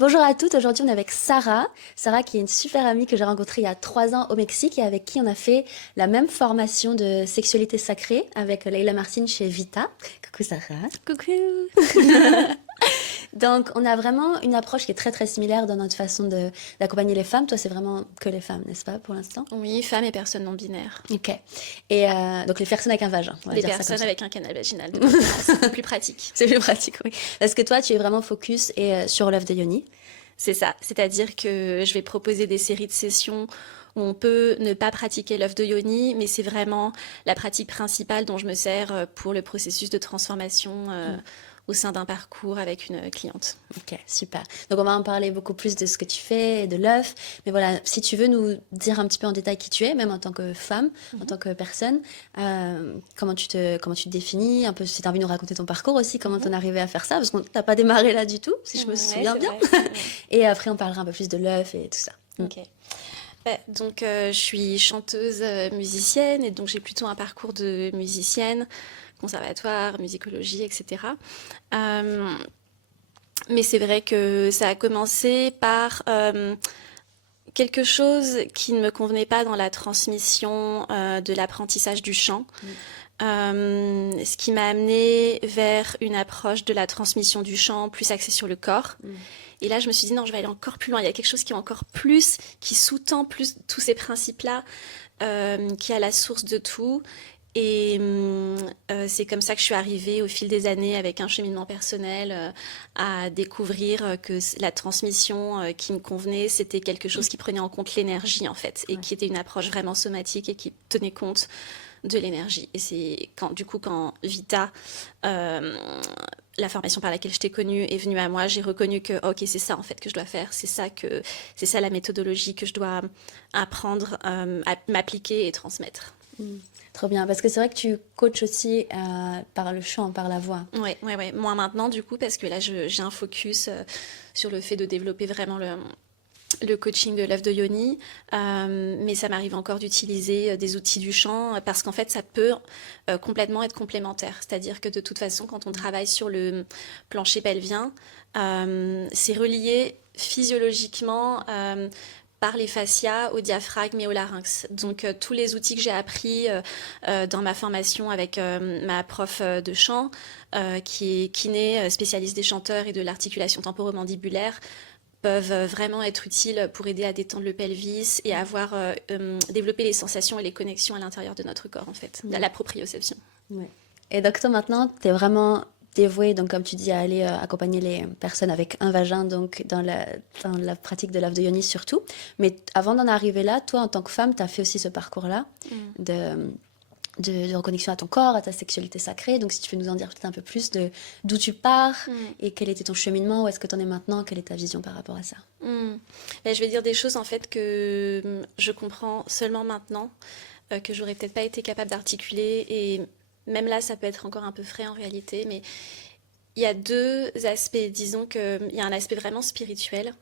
Bonjour à toutes, aujourd'hui on est avec Sarah. Sarah qui est une super amie que j'ai rencontrée il y a 3 ans au Mexique et avec qui on a fait la même formation de sexualité sacrée avec Leila Martin chez Vita. Coucou Sarah. Coucou. Donc on a vraiment une approche qui est très très similaire dans notre façon d'accompagner les femmes. Toi c'est vraiment que les femmes, n'est-ce pas pour l'instant? Oui, femmes et personnes non binaires. Ok. Et donc les personnes avec un vagin, on va Les dire ça comme personnes ça. avec un canal vaginal de préférence, c'est plus pratique. C'est plus pratique, oui. Parce que toi tu es vraiment focus sur l'œuf de Yoni. C'est ça, c'est-à-dire que je vais proposer des séries de sessions où on peut ne pas pratiquer l'œuf de yoni, mais c'est vraiment la pratique principale dont je me sers pour le processus de transformation au sein d'un parcours avec une cliente. Ok, super. Donc on va en parler beaucoup plus de ce que tu fais, de l'œuf. Mais voilà, si tu veux nous dire un petit peu en détail qui tu es, même en tant que femme, en tant que personne, comment tu te définis, un peu si tu as envie de nous raconter ton parcours aussi, comment t'en es arrivé à faire ça, parce qu'on t'a pas démarré là du tout, si je me Ouais, souviens c'est bien. vrai, c'est vrai. Et après on parlera un peu plus de l'œuf et tout ça. Ok. Donc, je suis chanteuse musicienne et donc j'ai plutôt un parcours de musicienne, conservatoire, musicologie, etc. Euh, mais c'est vrai que ça a commencé par quelque chose qui ne me convenait pas dans la transmission de l'apprentissage du chant. Ce qui m'a amené vers une approche de la transmission du chant plus axée sur le corps. Et là, je me suis dit, non, je vais aller encore plus loin. Il y a quelque chose qui est encore plus, qui sous-tend plus tous ces principes-là, qui est à la source de tout. Et c'est comme ça que je suis arrivée au fil des années avec un cheminement personnel à découvrir que la transmission qui me convenait, c'était quelque chose qui prenait en compte l'énergie en fait et Ouais. qui était une approche vraiment somatique et qui tenait compte de l'énergie. Et c'est quand Vita, euh, la formation par laquelle je t'ai connue, est venue à moi, j'ai reconnu que ok, c'est ça en fait que je dois faire, c'est ça la méthodologie que je dois apprendre à m'appliquer et transmettre. Mm. Trop bien, parce que c'est vrai que tu coaches aussi par le chant, par la voix. Ouais. Moins maintenant, du coup, parce que là, j'ai un focus sur le fait de développer vraiment le coaching de l'œuf de Yoni. Mais ça m'arrive encore d'utiliser des outils du chant parce qu'en fait, ça peut complètement être complémentaire. C'est-à-dire que de toute façon, quand on travaille sur le plancher pelvien, c'est relié physiologiquement par les fascias, au diaphragme et au larynx. Donc tous les outils que j'ai appris dans ma formation avec ma prof de chant, qui est kiné, spécialiste des chanteurs et de l'articulation temporomandibulaire, peuvent vraiment être utiles pour aider à détendre le pelvis et à avoir développer les sensations et les connexions à l'intérieur de notre corps en fait, la proprioception. Ouais. Et donc toi maintenant, tu es vraiment dévouée, donc comme tu dis, à aller accompagner les personnes avec un vagin, donc dans la pratique de l'œuf de Yoni surtout. Mais avant d'en arriver là, toi en tant que femme, tu as fait aussi ce parcours-là de, de reconnexion à ton corps, à ta sexualité sacrée. Donc si tu peux nous en dire peut-être un peu plus de d'où tu pars et quel était ton cheminement, où est-ce que tu en es maintenant, quelle est ta vision par rapport à ça? Là, je vais dire des choses en fait que je comprends seulement maintenant, que j'aurais peut-être pas été capable d'articuler et même là, ça peut être encore un peu frais en réalité, mais il y a deux aspects. Disons qu'il y a un aspect vraiment spirituel,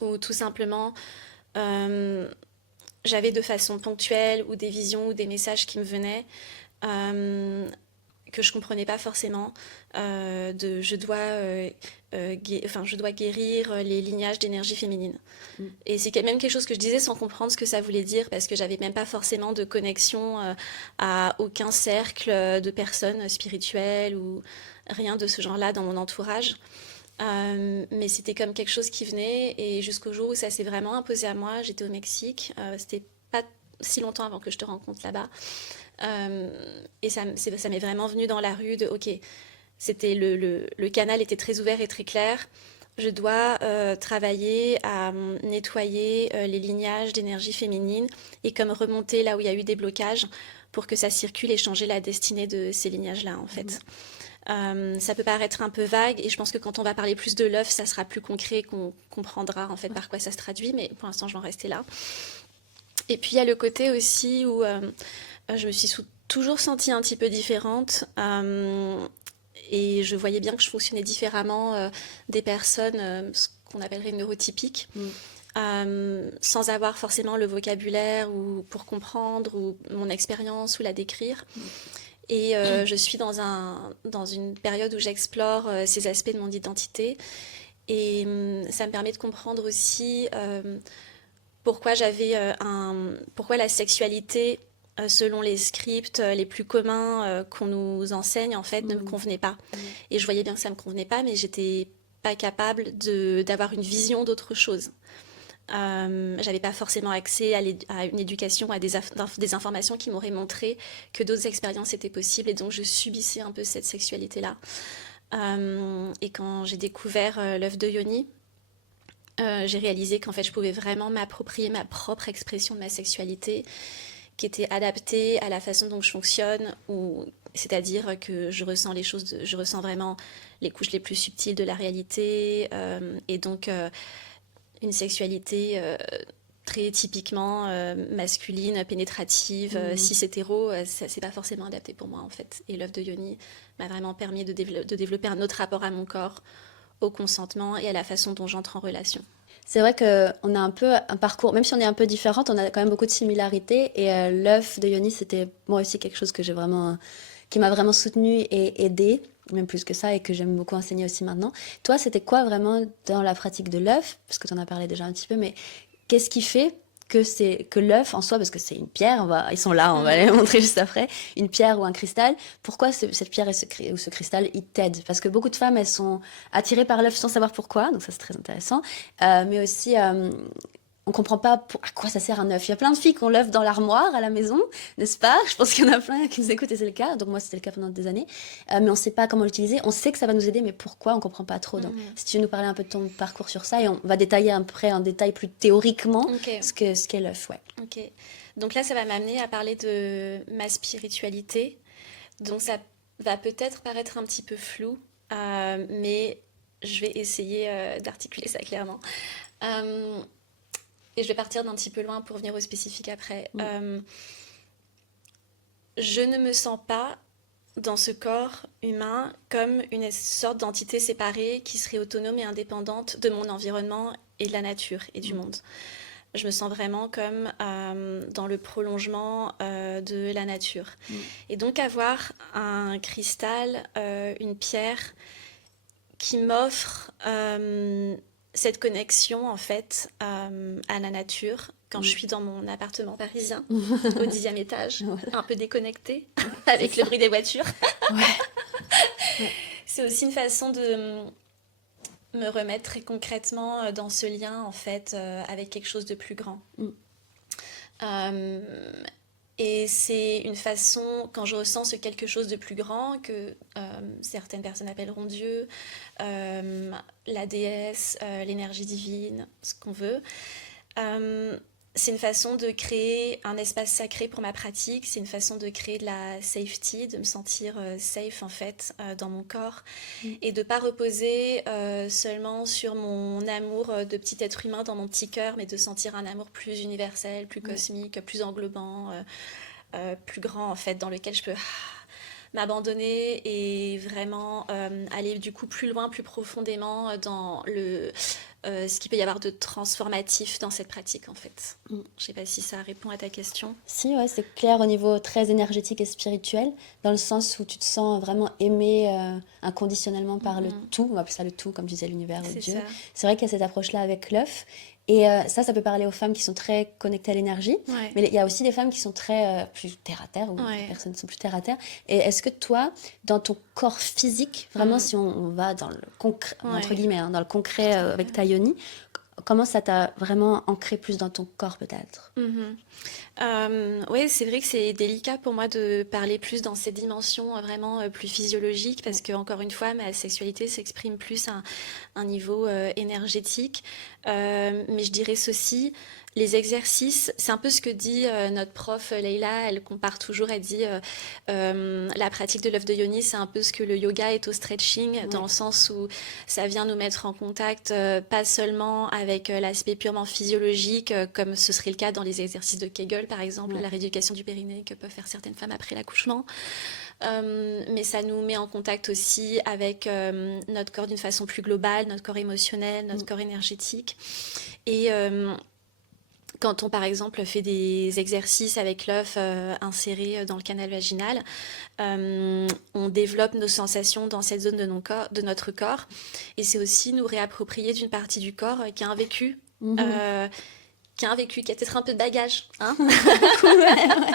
où tout simplement, euh, j'avais de façon ponctuelle ou des visions ou des messages qui me venaient euh, que je comprenais pas forcément. Je dois guérir les lignages d'énergie féminine. Mm. Et c'est même quelque chose que je disais sans comprendre ce que ça voulait dire parce que j'avais même pas forcément de connexion à aucun cercle de personnes spirituelles ou rien de ce genre-là dans mon entourage. Mais c'était comme quelque chose qui venait et jusqu'au jour où ça s'est vraiment imposé à moi. J'étais au Mexique, c'était pas si longtemps avant que je te rencontre là-bas. Et ça m'est vraiment venu dans la rue de ok, c'était le canal était très ouvert et très clair. Je dois travailler à nettoyer les lignages d'énergie féminine et comme remonter là où il y a eu des blocages pour que ça circule et changer la destinée de ces lignages-là en fait. Ça peut paraître un peu vague et je pense que quand on va parler plus de l'œuf, ça sera plus concret, qu'on comprendra en fait par quoi ça se traduit, mais pour l'instant je vais en rester là. Et puis il y a le côté aussi où je me suis toujours sentie un petit peu différente et je voyais bien que je fonctionnais différemment des personnes, ce qu'on appellerait neurotypiques. Sans avoir forcément le vocabulaire ou pour comprendre ou mon expérience ou la décrire. Et je suis dans une période où j'explore ces aspects de mon identité Et ça me permet de comprendre aussi pourquoi pourquoi la sexualité, selon les scripts les plus communs qu'on nous enseigne, en fait, ne me convenait pas. Et je voyais bien que ça me convenait pas, mais j'étais pas capable d'avoir une vision d'autre chose. J'avais pas forcément accès à une éducation, à des informations qui m'auraient montré que d'autres expériences étaient possibles, et donc je subissais un peu cette sexualité-là. Et quand j'ai découvert l'œuf de Yoni, j'ai réalisé qu'en fait je pouvais vraiment m'approprier ma propre expression de ma sexualité, qui était adaptée à la façon dont je fonctionne, c'est-à-dire que je ressens les choses, je ressens vraiment les couches les plus subtiles de la réalité, et donc une sexualité très typiquement masculine, pénétrative, cis-hétéro, c'est pas forcément adapté pour moi en fait. Et l'œuf de Yoni m'a vraiment permis de développer un autre rapport à mon corps, au consentement et à la façon dont j'entre en relation. C'est vrai qu'on a un peu un parcours, même si on est un peu différentes, on a quand même beaucoup de similarités. Et l'œuf de Yoni, c'était moi aussi quelque chose qui m'a vraiment soutenue et aidée, même plus que ça, et que j'aime beaucoup enseigner aussi maintenant. Toi, c'était quoi vraiment dans la pratique de l'œuf? Parce que tu en as parlé déjà un petit peu, mais qu'est-ce qui fait que l'œuf en soi, parce que c'est une pierre, ils sont là, on va les montrer juste après, une pierre ou un cristal, pourquoi cette pierre ou ce cristal, il t'aide? Parce que beaucoup de femmes, elles sont attirées par l'œuf sans savoir pourquoi, donc ça c'est très intéressant, mais aussi on comprend pas à quoi ça sert un œuf. Il y a plein de filles qui ont l'œuf dans l'armoire à la maison, n'est-ce pas? Je pense qu'il y en a plein qui nous écoutent et c'est le cas. Donc moi, c'était le cas pendant des années. Mais on sait pas comment l'utiliser. On sait que ça va nous aider, mais pourquoi? On comprend pas trop. Donc, si tu veux nous parler un peu de ton parcours sur ça, et on va détailler après en détail plus théoriquement ce qu'est l'œuf, ouais. Ok. Donc là, ça va m'amener à parler de ma spiritualité. Donc ça va peut-être paraître un petit peu flou, mais je vais essayer d'articuler ça clairement. Et je vais partir d'un petit peu loin pour venir au spécifique après. Je ne me sens pas dans ce corps humain comme une sorte d'entité séparée qui serait autonome et indépendante de mon environnement et de la nature et du monde. Je me sens vraiment comme dans le prolongement de la nature. Et donc avoir un cristal, une pierre qui m'offre cette connexion en fait à la nature quand je suis dans mon appartement parisien au 10e étage, un peu déconnectée avec le bruit des voitures. C'est aussi une façon de me remettre très concrètement dans ce lien en fait avec quelque chose de plus grand. Et c'est une façon, quand je ressens ce quelque chose de plus grand, que certaines personnes appelleront Dieu, la déesse, l'énergie divine, ce qu'on veut. C'est une façon de créer un espace sacré pour ma pratique, c'est une façon de créer de la safety, de me sentir safe en fait dans mon corps et de ne pas reposer seulement sur mon amour de petit être humain dans mon petit cœur, mais de sentir un amour plus universel, plus cosmique, plus englobant, plus grand en fait, dans lequel je peux m'abandonner et vraiment aller du coup plus loin, plus profondément dans ce qu'il peut y avoir de transformatif dans cette pratique en fait. Je ne sais pas si ça répond à ta question. Si, ouais, c'est clair au niveau très énergétique et spirituel, dans le sens où tu te sens vraiment aimé inconditionnellement par le tout, on va appeler ça le tout, comme tu disais, l'univers ou Dieu. C'est vrai qu'il y a cette approche-là avec l'œuf. Et ça peut parler aux femmes qui sont très connectées à l'énergie, mais il y a aussi des femmes qui sont très plus terre-à-terre, ou des personnes qui sont plus terre-à-terre. Et est-ce que toi, dans ton corps physique, vraiment si on va dans le concret, entre guillemets, dans le concret avec ta Yoni, comment ça t'a vraiment ancré plus dans ton corps peut-être? Oui, c'est vrai que c'est délicat pour moi de parler plus dans ces dimensions vraiment plus physiologiques parce que, encore une fois, ma sexualité s'exprime plus à un niveau énergétique. Mais je dirais ceci, les exercices, c'est un peu ce que dit notre prof Leïla, elle compare toujours, elle dit la pratique de l'œuf de Yoni, c'est un peu ce que le yoga est au stretching, dans le sens où ça vient nous mettre en contact pas seulement avec l'aspect purement physiologique, comme ce serait le cas dans les exercices de Kegel, par exemple, la rééducation du périnée que peuvent faire certaines femmes après l'accouchement. Mais ça nous met en contact aussi avec notre corps d'une façon plus globale, notre corps émotionnel, notre corps énergétique. Et Quand on, par exemple, fait des exercices avec l'œuf inséré dans le canal vaginal, on développe nos sensations dans cette zone de notre corps. Et c'est aussi nous réapproprier d'une partie du corps Mhm. euh, qui a un vécu, qui a peut-être un peu de bagage, hein. Cool, ouais, ouais,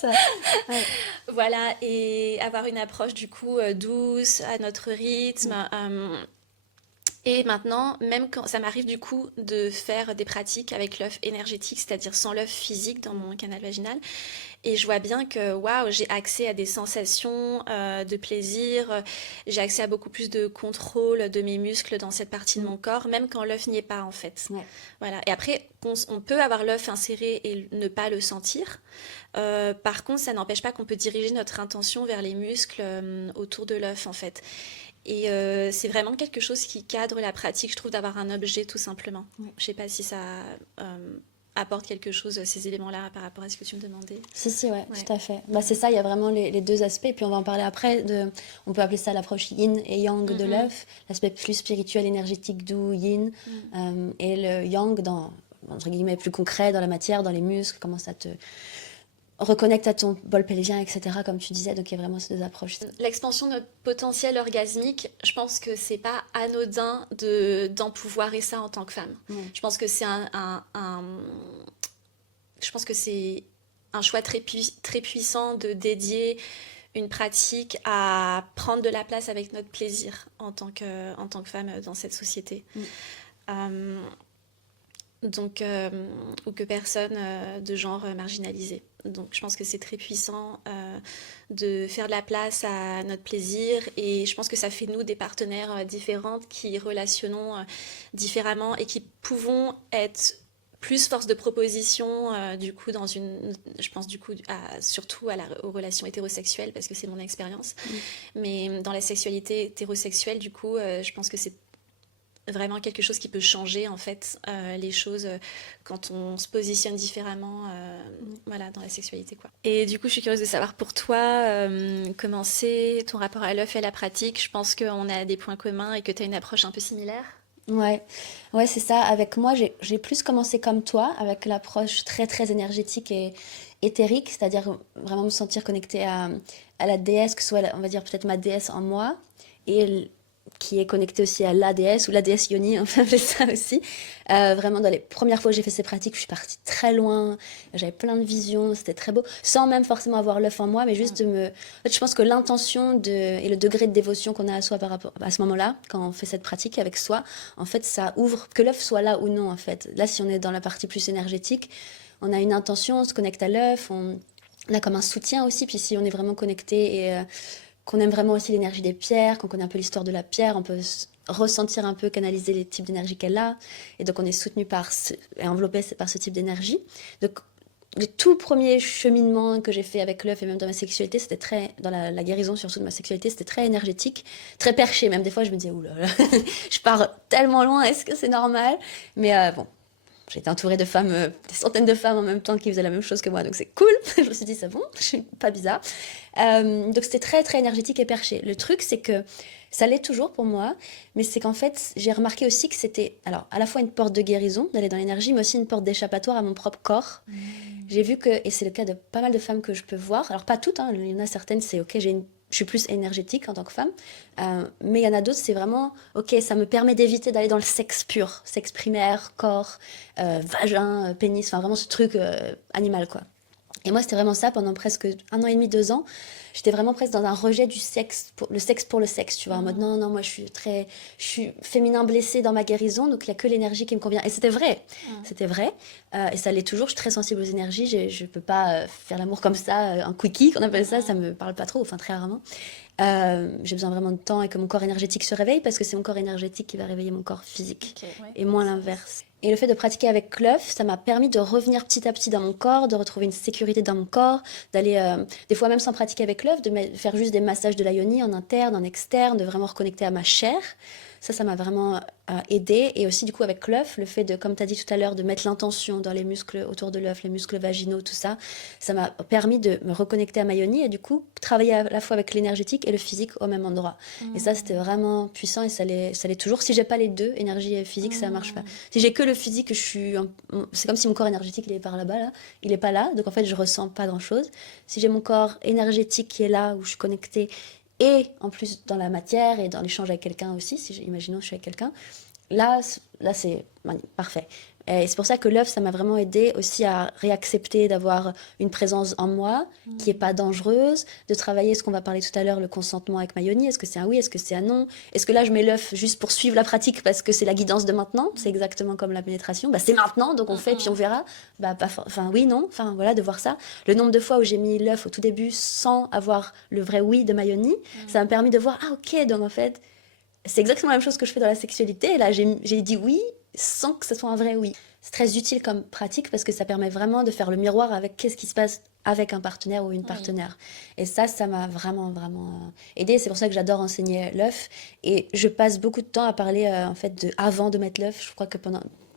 c'est ça. Ouais. Voilà, et avoir une approche du coup douce, à notre rythme. Et maintenant, même quand ça m'arrive du coup de faire des pratiques avec l'œuf énergétique, c'est-à-dire sans l'œuf physique dans mon canal vaginal, et je vois bien que waouh, j'ai accès à des sensations de plaisir, j'ai accès à beaucoup plus de contrôle de mes muscles dans cette partie de Mm. mon corps, même quand l'œuf n'y est pas en fait. Ouais. Voilà. Et après, on peut avoir l'œuf inséré et ne pas le sentir. Par contre, ça n'empêche pas qu'on peut diriger notre intention vers les muscles autour de l'œuf en fait. Et c'est vraiment quelque chose qui cadre la pratique, je trouve, d'avoir un objet tout simplement. Ouais. Je sais pas si ça apporte quelque chose, ces éléments-là, par rapport à ce que tu me demandais. Si, ouais, Ouais. tout à fait. Bah, c'est ça, il y a vraiment les deux aspects. Et puis on va en parler après. On peut appeler ça l'approche yin et yang de Mhm. l'œuf. L'aspect plus spirituel, énergétique, doux, yin. Et le yang, entre guillemets, plus concret, dans la matière, dans les muscles, comment ça te reconnecte à ton bol pelvien, etc., comme tu disais. Donc il y a vraiment ces deux approches. L'expansion de notre potentiel orgasmique, je pense que c'est pas anodin d'empouvoirer ça en tant que femme. Ouais. Je pense que c'est je pense que c'est un choix très puissant de dédier une pratique à prendre de la place avec notre plaisir en tant que femme dans cette société. Euh, ou que personne de genre marginalisé. Donc je pense que c'est très puissant de faire de la place à notre plaisir et je pense que ça fait nous des partenaires différentes qui relationnons différemment et qui pouvons être plus force de proposition du coup je pense du coup surtout aux relations hétérosexuelles parce que c'est mon expérience, mais dans la sexualité hétérosexuelle du coup je pense que c'est vraiment quelque chose qui peut changer en fait les choses quand on se positionne différemment voilà, dans la sexualité quoi. Et du coup je suis curieuse de savoir pour toi comment c'est ton rapport à l'œuf et à la pratique. Je pense qu'on a des points communs et que tu as une approche un peu similaire. Ouais, ouais, c'est ça. Avec moi, j'ai plus commencé comme toi, avec l'approche très, très énergétique et éthérique, c'est-à-dire vraiment me sentir connectée à la déesse, que ce soit, on va dire, peut-être ma déesse en moi, et qui est connectée aussi à la déesse, ou la déesse Yoni, on peut appeler ça aussi. Vraiment, dans les premières fois que j'ai fait ces pratiques, je suis partie très loin, j'avais plein de visions, c'était très beau, sans même forcément avoir l'œuf en moi, mais juste en fait, je pense que et le degré de dévotion qu'on a à soi par rapport à ce moment-là, quand on fait cette pratique avec soi, en fait, ça ouvre, que l'œuf soit là ou non, en fait. Là, si on est dans la partie plus énergétique, on a une intention, on se connecte à l'œuf, on a comme un soutien aussi, puis si on est vraiment connecté et qu'on aime vraiment aussi l'énergie des pierres, qu'on connaît un peu l'histoire de la pierre, on peut ressentir un peu, canaliser les types d'énergie qu'elle a, et donc on est soutenu et enveloppé par ce type d'énergie. Donc le tout premier cheminement que j'ai fait avec l'œuf et même dans ma sexualité, c'était dans la guérison surtout de ma sexualité, c'était très énergétique, très perché. Même des fois, je me disais, oulala, je pars tellement loin, est-ce que c'est normal? Mais bon, j'étais entourée de femmes, des centaines de femmes en même temps qui faisaient la même chose que moi, donc c'est cool. Je me suis dit, c'est bon, je suis pas bizarre. Donc c'était très, très énergétique et perché. Le truc, c'est que ça l'est toujours pour moi, mais c'est qu'en fait, j'ai remarqué aussi que c'était, alors, à la fois une porte de guérison, d'aller dans l'énergie, mais aussi une porte d'échappatoire à mon propre corps. J'ai vu que, et c'est le cas de pas mal de femmes que je peux voir, alors pas toutes, hein, il y en a certaines, c'est ok, je suis plus énergétique en tant que femme, mais il y en a d'autres, c'est vraiment, ok, ça me permet d'éviter d'aller dans le sexe pur, sexe primaire, corps, vagin, pénis, enfin vraiment ce truc animal, quoi. Et moi, c'était vraiment ça pendant presque 1 an et demi, 2 ans. J'étais vraiment presque dans un rejet du sexe, pour le sexe, tu vois. En mode, non, non, moi, je suis féminin blessé dans ma guérison, donc il n'y a que l'énergie qui me convient. Et c'était vrai. Et ça l'est toujours. Je suis très sensible aux énergies. Je peux pas faire l'amour comme ça, un quickie, qu'on appelle ça me parle pas trop, enfin très rarement. J'ai besoin vraiment de temps et que mon corps énergétique se réveille parce que c'est mon corps énergétique qui va réveiller mon corps physique et moins l'inverse. Et le fait de pratiquer avec l'œuf, ça m'a permis de revenir petit à petit dans mon corps, de retrouver une sécurité dans mon corps, d'aller, des fois même sans pratiquer avec l'œuf, faire juste des massages de la yoni en interne, en externe, de vraiment reconnecter à ma chair. Ça m'a vraiment aidé. Et aussi, du coup, avec l'œuf, le fait de, comme tu as dit tout à l'heure, de mettre l'intention dans les muscles autour de l'œuf, les muscles vaginaux, tout ça, ça m'a permis de me reconnecter à ma yoni et du coup, travailler à la fois avec l'énergétique et le physique au même endroit. Et ça, c'était vraiment puissant et ça l'est toujours. Si j'ai pas les deux, énergie et physique, ça marche pas. Si j'ai que le physique, c'est comme si mon corps énergétique, il est par là-bas, là. Il est pas là. Donc, en fait, je ressens pas grand-chose. Si j'ai mon corps énergétique qui est là, où je suis connectée, et en plus dans la matière et dans l'échange avec quelqu'un aussi, si imaginons que je suis avec quelqu'un, là c'est parfait. Et c'est pour ça que l'œuf, ça m'a vraiment aidé aussi à réaccepter d'avoir une présence en moi qui est pas dangereuse, de travailler ce qu'on va parler tout à l'heure, le consentement avec ma yoni. Est-ce que c'est un oui, est-ce que c'est un non? Est-ce que là je mets l'œuf juste pour suivre la pratique parce que c'est la guidance de maintenant? C'est exactement comme la pénétration. Bah, c'est maintenant, donc on fait puis on verra. Bah, enfin oui, non, enfin voilà, de voir ça. Le nombre de fois où j'ai mis l'œuf au tout début sans avoir le vrai oui de ma yoni, ça m'a permis de voir, ah ok, donc en fait, c'est exactement la même chose que je fais dans la sexualité. Et là, j'ai dit oui sans que ce soit un vrai oui. C'est très utile comme pratique parce que ça permet vraiment de faire le miroir avec qu'est-ce qui se passe avec un partenaire ou une partenaire. Et ça m'a vraiment, vraiment aidé. C'est pour ça que j'adore enseigner l'œuf. Et je passe beaucoup de temps à parler, en fait, avant de mettre l'œuf. Je crois que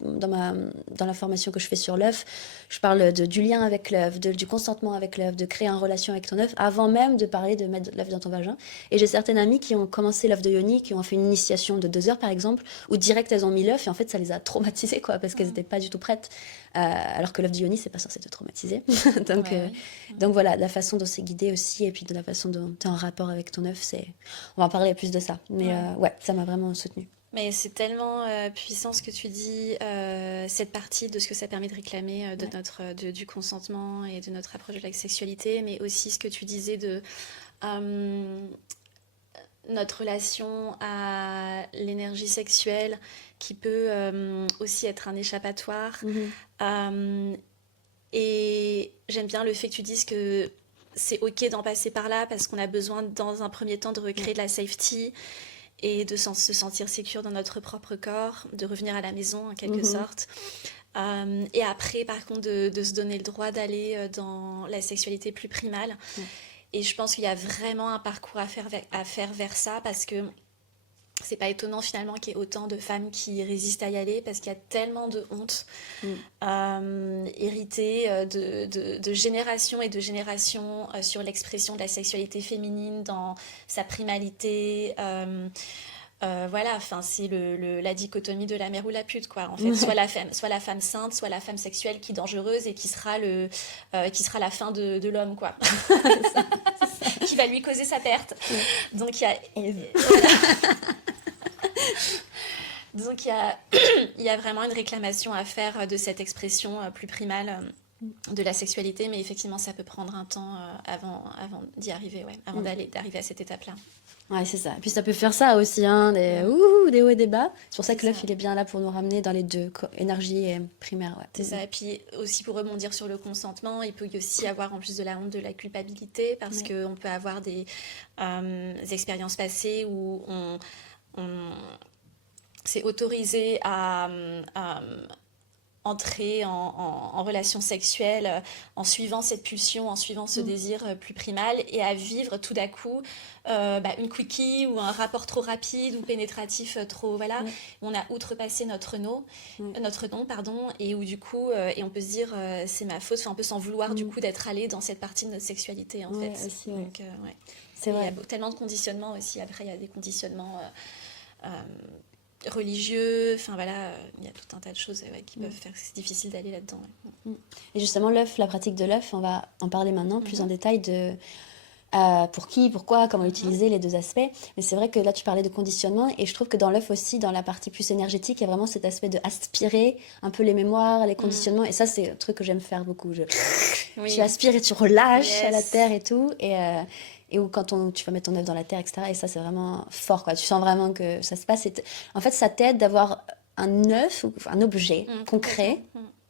dans la formation que je fais sur l'œuf, je parle du lien avec l'œuf, du consentement avec l'œuf, de créer une relation avec ton œuf, avant même de parler de mettre l'œuf dans ton vagin. Et j'ai certaines amies qui ont commencé l'œuf de yoni, qui ont fait une initiation de 2 heures par exemple, où direct elles ont mis l'œuf et en fait ça les a traumatisées quoi, parce qu'elles n'étaient pas du tout prêtes. Alors que l'œuf de yoni, c'est pas censé te traumatiser. Donc voilà, la façon dont c'est guidé aussi, et puis de la façon dont tu es en rapport avec ton œuf, on va en parler plus de ça. Mais ouais, ça m'a vraiment soutenue. Mais c'est tellement puissant ce que tu dis, cette partie de ce que ça permet de réclamer du consentement et de notre approche de la sexualité, mais aussi ce que tu disais de notre relation à l'énergie sexuelle qui peut aussi être un échappatoire. Et j'aime bien le fait que tu dises que c'est ok d'en passer par là parce qu'on a besoin dans un premier temps de recréer de la safety et de se sentir sécure dans notre propre corps, de revenir à la maison en quelque sorte. Et après, par contre, de se donner le droit d'aller dans la sexualité plus primale. Et je pense qu'il y a vraiment un parcours à faire vers ça parce que c'est pas étonnant finalement qu'il y ait autant de femmes qui résistent à y aller parce qu'il y a tellement de honte héritée de génération et de génération sur l'expression de la sexualité féminine dans sa primalité. Voilà, enfin c'est la dichotomie de la mère ou la pute quoi. En fait, soit la femme sainte, soit la femme sexuelle qui est dangereuse et qui sera la fin de l'homme quoi. Qui va lui causer sa perte. Donc il y a voilà. Donc il y a vraiment une réclamation à faire de cette expression plus primale de la sexualité, mais effectivement ça peut prendre un temps avant d'y arriver, avant d'arriver à cette étape-là. Ouais, c'est ça. Et puis ça peut faire ça aussi, hein, des hauts et des bas. C'est pour ça que l'œuf, il est bien là pour nous ramener dans les deux, énergie et primaire. Ouais. C'est ça. Et puis aussi pour rebondir sur le consentement, il peut y aussi avoir en plus de la honte, de la culpabilité, parce qu'on peut avoir des expériences passées où on s'est autorisé à entrer en relation sexuelle en suivant cette pulsion, en suivant ce désir plus primal et à vivre tout d'un coup une quickie ou un rapport trop rapide ou pénétratif trop on a outrepassé notre nom pardon, et où du coup et on peut se dire c'est ma faute, enfin, on peut s'en vouloir du coup d'être allé dans cette partie de notre sexualité en fait aussi, donc c'est vrai. Il y a tellement de conditionnements aussi, après il y a des conditionnements religieux, enfin voilà, il y a tout un tas de choses qui peuvent faire que c'est difficile d'aller là-dedans. Et justement, l'œuf, la pratique de l'œuf, on va en parler maintenant plus en détail de pour qui, pourquoi, comment l'utiliser, les deux aspects. Mais c'est vrai que là, tu parlais de conditionnement et je trouve que dans l'œuf aussi, dans la partie plus énergétique, il y a vraiment cet aspect de aspirer un peu les mémoires, les conditionnements. Et ça, c'est un truc que j'aime faire beaucoup. Tu aspires et tu relâches à la terre et tout. Et où quand tu vas mettre ton œuf dans la terre, etc. Et ça, c'est vraiment fort, quoi. Tu sens vraiment que ça se passe. En fait, ça t'aide d'avoir un œuf, un objet concret,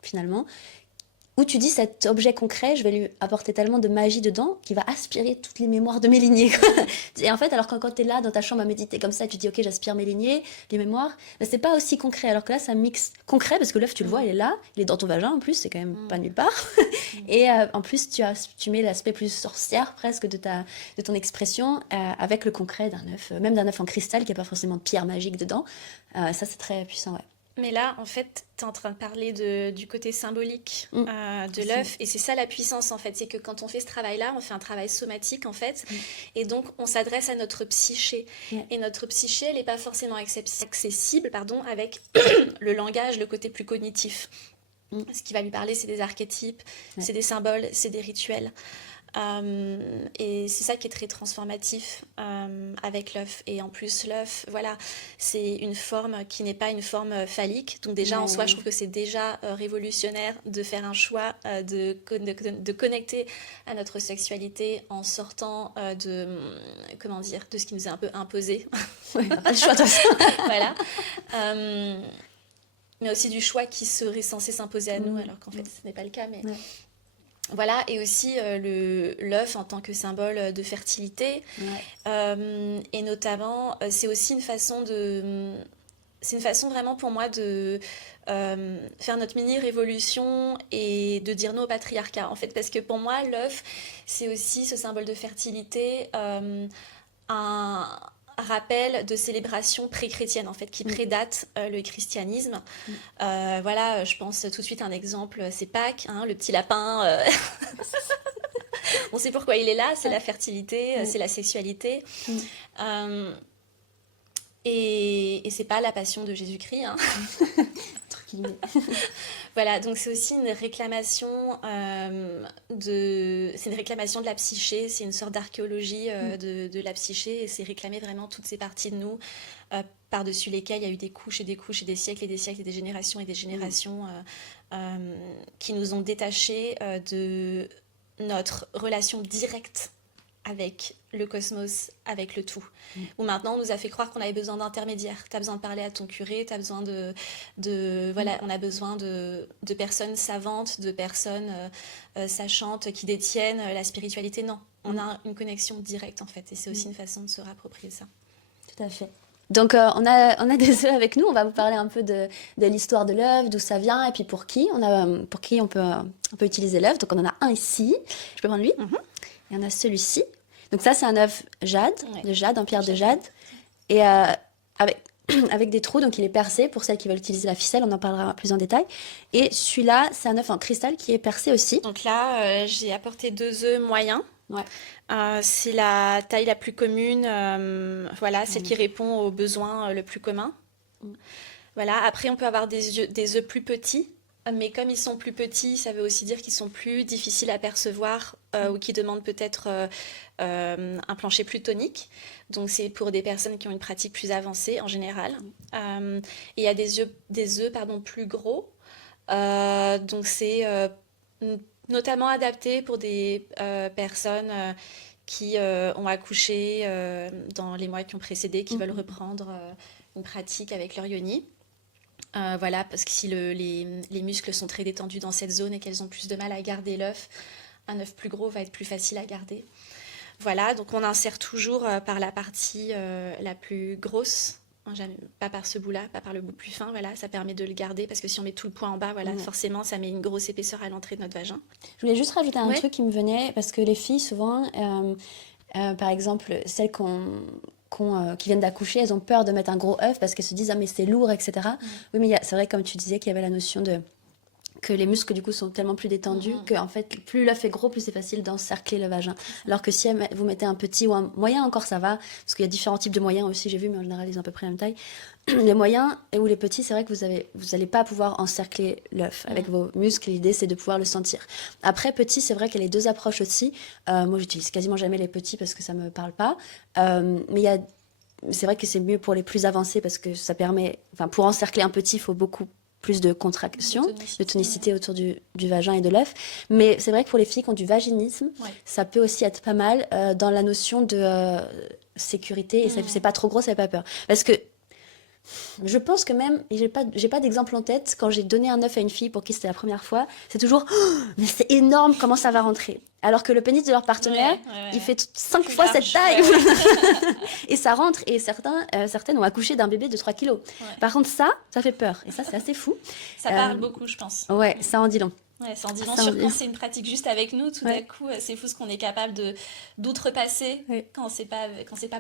finalement, où tu dis cet objet concret, je vais lui apporter tellement de magie dedans qu'il va aspirer toutes les mémoires de mes lignées. Et en fait, alors quand tu es là dans ta chambre à méditer comme ça, tu dis ok, j'aspire mes lignées, les mémoires, ben, c'est pas aussi concret. Alors que là, ça mixe concret parce que l'œuf, tu le vois, il est là, il est dans ton vagin en plus, c'est quand même pas nulle part. Et en plus, tu mets l'aspect plus sorcière presque de ton expression avec le concret d'un œuf, même d'un œuf en cristal qui n'a pas forcément de pierre magique dedans. Ça, c'est très puissant, ouais. Mais là, en fait, tu es en train de parler du côté symbolique de Aussi. l'œuf. Et c'est ça la puissance, en fait. C'est que quand on fait ce travail-là, on fait un travail somatique, en fait. Et donc, on s'adresse à notre psyché. Ouais. Et notre psyché, elle n'est pas forcément accessible avec le langage, le côté plus cognitif. Ce qui va lui parler, c'est des archétypes, c'est des symboles, c'est des rituels. Et c'est ça qui est très transformatif avec l'œuf. Et en plus, l'œuf, voilà, c'est une forme qui n'est pas une forme phallique. Donc déjà, en soi, je trouve que c'est déjà révolutionnaire de faire un choix de connecter à notre sexualité en sortant comment dire, de ce qui nous est un peu imposé. Ouais, pas le choix de toute façon. Voilà. Mais aussi du choix qui serait censé s'imposer à nous, alors qu'en fait, ce n'est pas le cas. Mais... Voilà, et aussi l'œuf en tant que symbole de fertilité. Et notamment, c'est aussi une façon c'est une façon vraiment pour moi de faire notre mini-révolution et de dire non au patriarcat, en fait. Parce que pour moi, l'œuf, c'est aussi ce symbole de fertilité, un rappel de célébration pré-chrétienne, en fait, qui prédate le christianisme. Voilà, je pense tout de suite à un exemple, c'est Pâques, hein, le petit lapin. On sait pourquoi il est là, c'est la fertilité, c'est la sexualité. Et c'est pas la passion de Jésus-Christ. Hein. Voilà, donc c'est aussi une réclamation c'est une réclamation de la psyché, c'est une sorte d'archéologie de la psyché, et c'est réclamer vraiment toutes ces parties de nous par-dessus lesquelles il y a eu des couches et des couches et des siècles et des siècles et des générations qui nous ont détachés de notre relation directe avec le cosmos, avec le tout. Où maintenant, on nous a fait croire qu'on avait besoin d'intermédiaires. Tu as besoin de parler à ton curé, tu as besoin voilà, on a besoin de personnes savantes, de personnes sachantes qui détiennent la spiritualité. Non, on a une connexion directe, en fait. Et c'est aussi une façon de se réapproprier ça. Tout à fait. Donc, on a des œufs avec nous. On va vous parler un peu de l'histoire de l'œuf, d'où ça vient, et puis pour qui on peut utiliser l'œuf. Donc, on en a un ici. Je peux prendre lui. Il y en a celui-ci. Donc ça, c'est un œuf jade, de jade, en pierre de jade. Et avec des trous, donc il est percé pour celles qui veulent utiliser la ficelle, on en parlera plus en détail. Et celui-là, c'est un œuf en cristal qui est percé aussi. Donc là, j'ai apporté 2 œufs moyens. C'est la taille la plus commune, voilà, celle qui répond aux besoins le plus commun. Voilà. Après, on peut avoir des œufs plus petits. Mais comme ils sont plus petits, ça veut aussi dire qu'ils sont plus difficiles à percevoir ou qui demandent peut-être un plancher plus tonique. Donc c'est pour des personnes qui ont une pratique plus avancée en général. Et il y a des œufs plus gros. Donc c'est notamment adapté pour des personnes qui ont accouché dans les mois qui ont précédé, qui veulent reprendre une pratique avec leur yoni. Voilà, parce que si les muscles sont très détendus dans cette zone et qu'elles ont plus de mal à garder l'œuf, un œuf plus gros va être plus facile à garder. Voilà, donc on insère toujours par la partie la plus grosse, pas par ce bout-là, pas par le bout plus fin, voilà, ça permet de le garder, parce que si on met tout le poids en bas, voilà, forcément, ça met une grosse épaisseur à l'entrée de notre vagin. Je voulais juste rajouter un truc qui me venait, parce que les filles, souvent, par exemple, celles qui viennent d'accoucher, elles ont peur de mettre un gros œuf parce qu'elles se disent « Ah, mais c'est lourd, etc. » Oui, mais c'est vrai, comme tu disais, qu'il y avait la notion que les muscles, du coup, sont tellement plus détendus que, en fait, plus l'œuf est gros, plus c'est facile d'encercler le vagin. Alors que si vous mettez un petit ou un moyen, encore ça va, parce qu'il y a différents types de moyens aussi, j'ai vu, mais en général, ils ont à peu près la même taille. Les moyens ou les petits, c'est vrai que vous n'allez pas pouvoir encercler l'œuf avec vos muscles. L'idée, c'est de pouvoir le sentir. Après, petit, c'est vrai qu'il y a les deux approches aussi. Moi, j'utilise quasiment jamais les petits parce que ça me parle pas. Mais c'est vrai que c'est mieux pour les plus avancés parce que ça permet... Enfin, pour encercler un petit, il faut beaucoup plus de contraction, de tonicité autour du vagin et de l'œuf. Mais c'est vrai que pour les filles qui ont du vaginisme, ça peut aussi être pas mal dans la notion de sécurité. Et c'est pas trop gros, ça fait pas peur. Parce que Je pense que même, et j'ai pas d'exemple en tête, quand j'ai donné un œuf à une fille pour qui c'était la première fois, c'est toujours oh, mais c'est énorme, comment ça va rentrer? Alors que le pénis de leur partenaire, il fait 5 Plus fois cette large. taille. Ouais, ouais. Et ça rentre, et certaines ont accouché d'un bébé de 3 kilos. Ouais. Par contre, ça fait peur, et ça, c'est assez fou. Ça parle beaucoup, je pense. Ouais, ça en dit long. Ouais, ça en dit long Ça en sur dit- quand c'est une pratique juste avec nous, tout d'un Ouais. coup, c'est fou ce qu'on est capable de d'outrepasser Ouais. quand c'est pas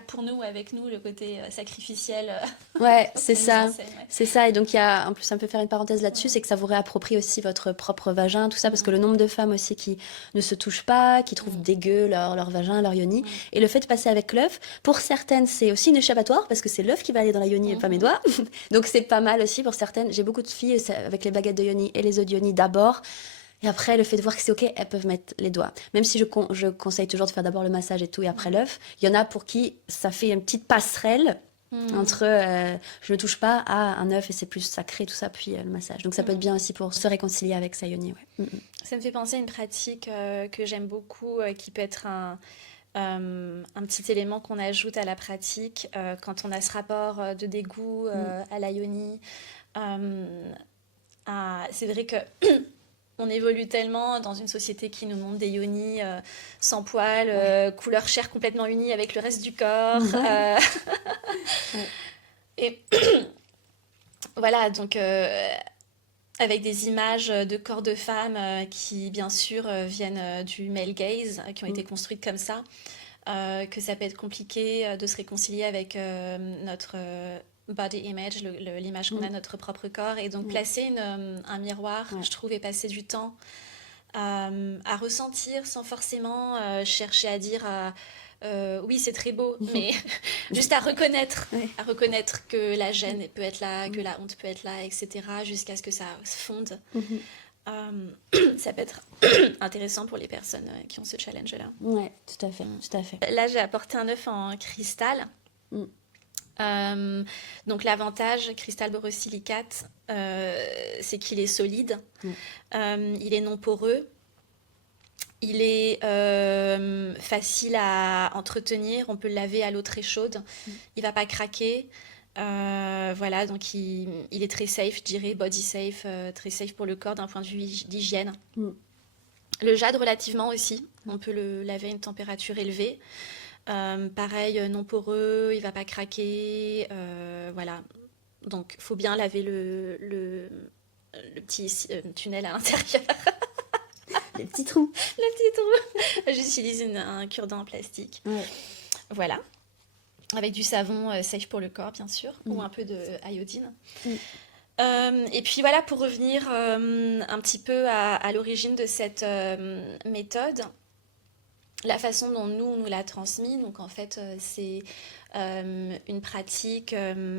pour nous ou avec nous, le côté sacrificiel Ouais, qu'on c'est nous ça. enseigne, ouais. C'est ça. Et donc, il y a, en plus, ça me fait faire une parenthèse là-dessus, c'est que ça vous réapproprie aussi votre propre vagin, tout ça, parce que le nombre de femmes aussi qui ne se touchent pas, qui trouvent dégueu leur vagin, leur yoni. Et le fait de passer avec l'œuf, pour certaines, c'est aussi une échappatoire, parce que c'est l'œuf qui va aller dans la yoni et pas mes doigts. Donc, c'est pas mal aussi pour certaines. J'ai beaucoup de filles avec les baguettes de yoni et les œufs de yoni d'abord. Et après, le fait de voir que c'est OK, elles peuvent mettre les doigts. Même si je conseille toujours de faire d'abord le massage et tout, et après l'œuf, il y en a pour qui ça fait une petite passerelle entre je ne touche pas à un œuf et c'est plus sacré, tout ça, puis le massage. Donc ça peut être bien aussi pour se réconcilier avec sa yoni. Ouais. Ça me fait penser à une pratique que j'aime beaucoup, qui peut être un petit élément qu'on ajoute à la pratique quand on a ce rapport de dégoût à la yoni. C'est vrai que on évolue tellement dans une société qui nous montre des yonis sans poils, couleur chair complètement unie avec le reste du corps. Et voilà, donc avec des images de corps de femmes qui, bien sûr, viennent du male gaze, qui ont été construites comme ça, que ça peut être compliqué de se réconcilier avec notre body image, l'image qu'on a de notre propre corps. Et donc placer un miroir, je trouve, et passer du temps à ressentir sans forcément chercher à dire oui, c'est très beau, mais juste à reconnaître que la gêne peut être là, que la honte peut être là, etc., jusqu'à ce que ça se fonde. Ça peut être intéressant pour les personnes qui ont ce challenge-là. Ouais, tout à fait, tout à fait. Là, j'ai apporté un œuf en cristal. Donc l'avantage, cristal borosilicate, c'est qu'il est solide, il est non poreux, il est facile à entretenir, on peut le laver à l'eau très chaude, il va pas craquer. Voilà, donc il est très safe, je dirais, body safe, très safe pour le corps d'un point de vue d'hygiène. Le jade relativement aussi, on peut le laver à une température élevée. Pareil, non poreux, il va pas craquer, voilà. Donc, faut bien laver le petit tunnel à l'intérieur. Les petits trous. Le petit trou. J'utilise un cure-dent en plastique. Ouais. Voilà. Avec du savon safe pour le corps, bien sûr, ou un peu de iodine. Et puis voilà, pour revenir un petit peu à l'origine de cette méthode, la façon dont nous l'a transmis, donc en fait c'est une pratique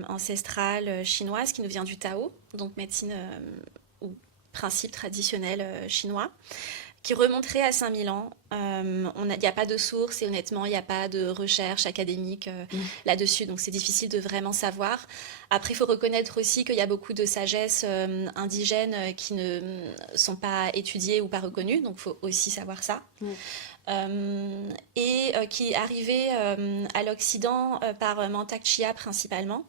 ancestrale chinoise qui nous vient du Tao, donc médecine ou principe traditionnel chinois, qui remonterait à 5000 ans. Il n'y a pas de source et honnêtement, il n'y a pas de recherche académique là-dessus, donc c'est difficile de vraiment savoir. Après, il faut reconnaître aussi qu'il y a beaucoup de sagesses indigènes qui ne sont pas étudiées ou pas reconnues, donc il faut aussi savoir ça. Et qui arrivait à l'Occident par Mantak Chia principalement.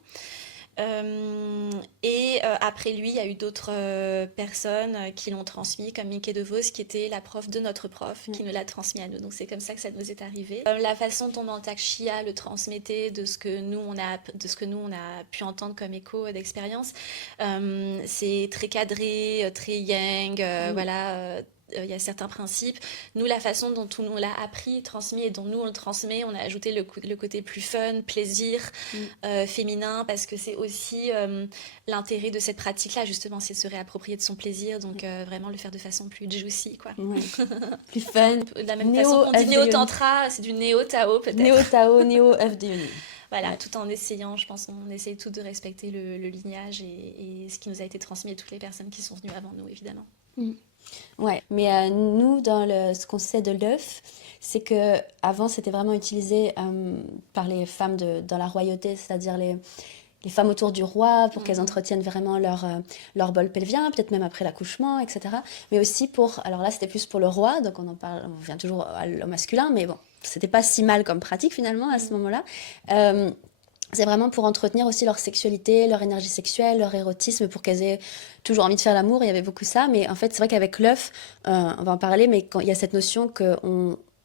Et après lui, il y a eu d'autres personnes qui l'ont transmis, comme Minke De Vos, qui était la prof de notre prof, qui nous l'a transmis à nous. Donc c'est comme ça que ça nous est arrivé. La façon dont Mantak Chia le transmettait, de ce que nous on a pu entendre comme écho d'expérience, c'est très cadré, très yang, voilà. Il y a certains principes. Nous, la façon dont on nous l'a appris, transmis et dont nous on le transmet, on a ajouté le côté plus fun, plaisir, féminin, parce que c'est aussi l'intérêt de cette pratique-là, justement, c'est de se réapproprier de son plaisir, donc vraiment le faire de façon plus juicy, quoi. Ouais. Plus fun. De la même façon qu'on dit néo-tantra, c'est du néo-tao peut-être. Néo-tao, néo-œuf de yoni. Voilà, tout en essayant, je pense, on essaye tout de respecter le lignage et ce qui nous a été transmis à toutes les personnes qui sont venues avant nous, évidemment. Ouais, mais nous, dans ce qu'on sait de l'œuf, c'est que avant c'était vraiment utilisé par les femmes dans la royauté, c'est-à-dire les femmes autour du roi, pour qu'elles entretiennent vraiment leur bol pelvien, peut-être même après l'accouchement, etc. Mais aussi alors là c'était plus pour le roi, donc on vient toujours au masculin, mais bon, c'était pas si mal comme pratique finalement à ce moment-là. C'est vraiment pour entretenir aussi leur sexualité, leur énergie sexuelle, leur érotisme, pour qu'elles aient toujours envie de faire l'amour. Il y avait beaucoup ça, mais en fait, c'est vrai qu'avec l'œuf, on va en parler, mais quand il y a cette notion que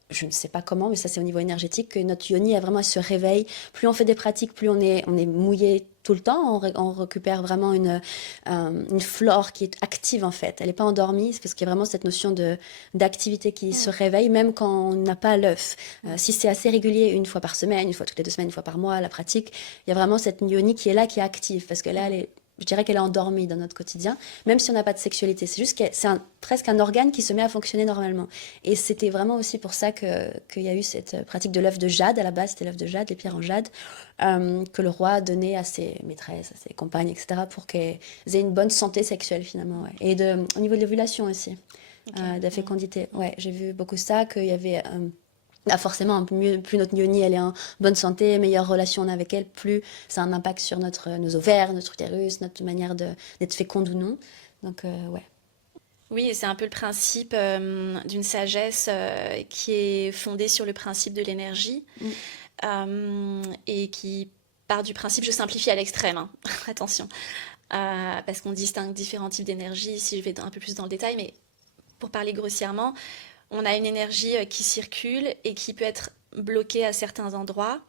je ne sais pas comment, mais ça c'est au niveau énergétique, que notre yoni a vraiment elle se réveille. Plus on fait des pratiques, plus on est mouillé tout le temps. On récupère vraiment une flore qui est active en fait. Elle n'est pas endormie, c'est parce qu'il y a vraiment cette notion d'activité qui se réveille, même quand on n'a pas l'œuf. Si c'est assez régulier, une fois par semaine, une fois toutes les 2 semaines, une fois par mois, la pratique, il y a vraiment cette yoni qui est là, qui est active, parce que là, je dirais qu'elle est endormie dans notre quotidien, même si on n'a pas de sexualité. C'est juste que c'est presque un organe qui se met à fonctionner normalement. Et c'était vraiment aussi pour ça qu'il y a eu cette pratique de l'œuf de jade. À la base, c'était l'œuf de jade, les pierres en jade, que le roi donnait à ses maîtresses, à ses compagnes, etc., pour qu'elles aient une bonne santé sexuelle finalement. Ouais. Et au niveau de l'ovulation aussi, de la fécondité. Ouais, j'ai vu beaucoup ça, qu'il y avait... forcément, plus notre yoni elle est en bonne santé, meilleure relation on a avec elle, plus ça a un impact sur nos ovaires, notre utérus, notre manière d'être féconde ou non. Donc, ouais. Oui, et c'est un peu le principe d'une sagesse qui est fondée sur le principe de l'énergie Mm. et qui part du principe, je simplifie à l'extrême, hein, attention, parce qu'on distingue différents types d'énergie, si je vais un peu plus dans le détail, mais pour parler grossièrement, on a une énergie qui circule et qui peut être bloquée à certains endroits.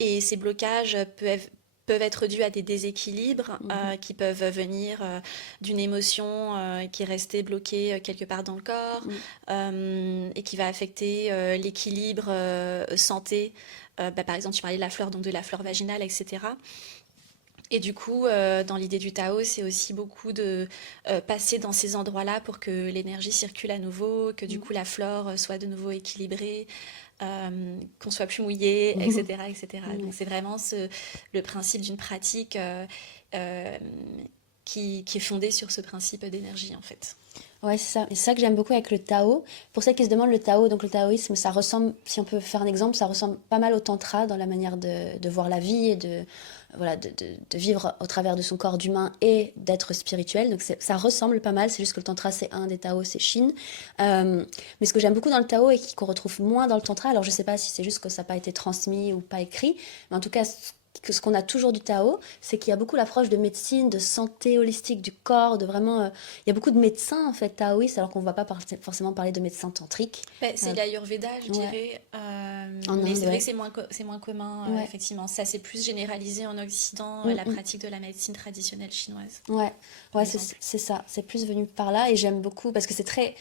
Et ces blocages peuvent être dus à des déséquilibres qui peuvent venir d'une émotion qui est restée bloquée quelque part dans le corps et qui va affecter l'équilibre santé. Par exemple, tu parlais de la flore, donc de la flore vaginale, etc. Et du coup, dans l'idée du Tao, c'est aussi beaucoup de passer dans ces endroits-là pour que l'énergie circule à nouveau, que du coup la flore soit de nouveau équilibrée, qu'on soit plus mouillé, etc., etc. Donc c'est vraiment le principe d'une pratique euh, qui est fondée sur ce principe d'énergie en fait. Ouais, c'est ça. Et c'est ça que j'aime beaucoup avec le Tao. Pour celles qui se demandent le Tao, donc le taoïsme, ça ressemble, si on peut faire un exemple, ça ressemble pas mal au tantra dans la manière de voir la vie et voilà, de vivre au travers de son corps d'humain et d'être spirituel. Donc ça ressemble pas mal, c'est juste que le tantra c'est un des Tao, c'est Shin. Mais ce que j'aime beaucoup dans le Tao et qu'on retrouve moins dans le tantra, alors je sais pas si c'est juste que ça n'a pas été transmis ou pas écrit, mais en tout cas ce qu'on a toujours du Tao, c'est qu'il y a beaucoup l'approche de médecine, de santé holistique du corps, de vraiment... il y a beaucoup de médecins, en fait, taoïstes, alors qu'on ne va pas forcément parler de médecins tantriques. C'est l'Ayurveda, je Ouais. dirais. En Mais Inde, c'est vrai ouais. que c'est moins commun, Ouais. effectivement. Ça s'est plus généralisé en Occident, Mm, la mm. pratique de la médecine traditionnelle chinoise, Ouais, par ouais, exemple. c'est ça. C'est plus venu par là et j'aime beaucoup parce que c'est très...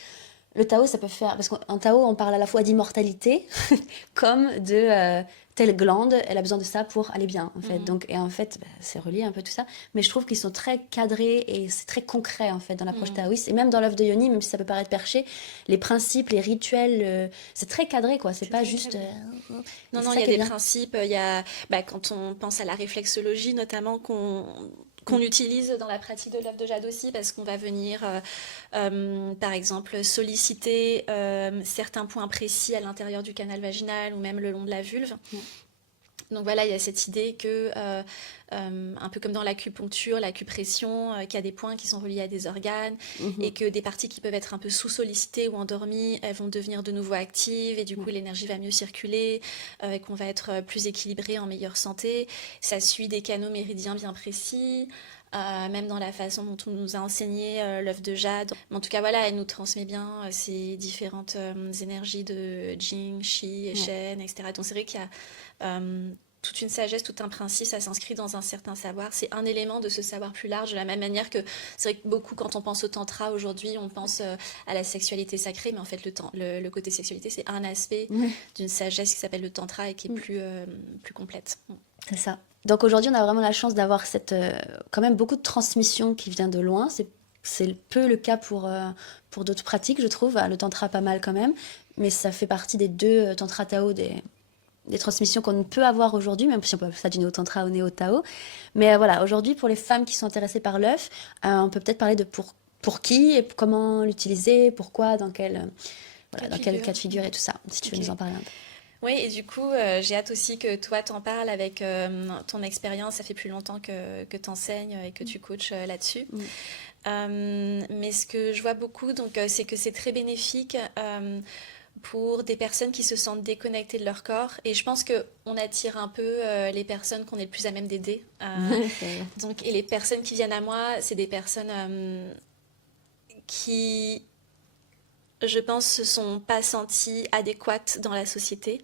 Le Tao, ça peut faire... Parce qu'en Tao, on parle à la fois d'immortalité comme de telle glande, elle a besoin de ça pour aller bien, en fait. Mhm. Donc, et en fait, c'est relié un peu tout ça. Mais je trouve qu'ils sont très cadrés et c'est très concret, en fait, dans l'approche Mhm. taoïste. Et même dans l'œuvre de Yoni, même si ça peut paraître perché, les principes, les rituels, c'est très cadré, quoi. C'est C'est pas très juste... cadré. et Non, c'est non, il ça y a qui est des bien. principes. Il y a, quand on pense à la réflexologie, notamment, qu'on utilise dans la pratique de l'œuvre de jade aussi, parce qu'on va venir, par exemple, solliciter certains points précis à l'intérieur du canal vaginal ou même le long de la vulve. Mm. Donc voilà, il y a cette idée que, un peu comme dans l'acupuncture, l'acupression, qu'il y a des points qui sont reliés à des organes Mhm. et que des parties qui peuvent être un peu sous-sollicitées ou endormies, elles vont devenir de nouveau actives et du coup Ouais. l'énergie va mieux circuler et qu'on va être plus équilibré, en meilleure santé. Ça suit des canaux méridiens bien précis. Même dans la façon dont on nous a enseigné l'œuf de jade. Mais en tout cas, voilà, elle nous transmet bien ces différentes énergies de Jing, Qi et Ouais. Shen, etc. Donc c'est vrai qu'il y a toute une sagesse, tout un principe, ça s'inscrit dans un certain savoir. C'est un élément de ce savoir plus large, de la même manière que c'est vrai que beaucoup, quand on pense au tantra aujourd'hui, on pense à la sexualité sacrée, mais en fait, le côté sexualité, c'est un aspect Ouais. d'une sagesse qui s'appelle le tantra et qui est Mm. plus complète. C'est ça. Donc aujourd'hui, on a vraiment la chance d'avoir quand même beaucoup de transmission qui vient de loin. C'est peu le cas pour d'autres pratiques, je trouve. Le tantra, pas mal quand même. Mais ça fait partie des deux tantra Tao, des transmissions qu'on peut avoir aujourd'hui, même si on peut appeler ça du néo-tantra ou néo-Tao. Mais voilà, aujourd'hui, pour les femmes qui sont intéressées par l'œuf, on peut peut-être parler de pour qui et comment l'utiliser, pourquoi, Cas de dans quel figure. cas de figure et tout ça. Si tu veux Ok. nous en parler un peu. Oui, et du coup, j'ai hâte aussi que toi t'en parles avec ton expérience. Ça fait plus longtemps que tu enseignes et que tu coaches là-dessus. Mm. Mais ce que je vois beaucoup, donc, c'est que c'est très bénéfique pour des personnes qui se sentent déconnectées de leur corps. Et je pense qu'on attire un peu les personnes qu'on est le plus à même d'aider. Et les personnes qui viennent à moi, c'est des personnes qui, je pense, se sont pas senties adéquates dans la société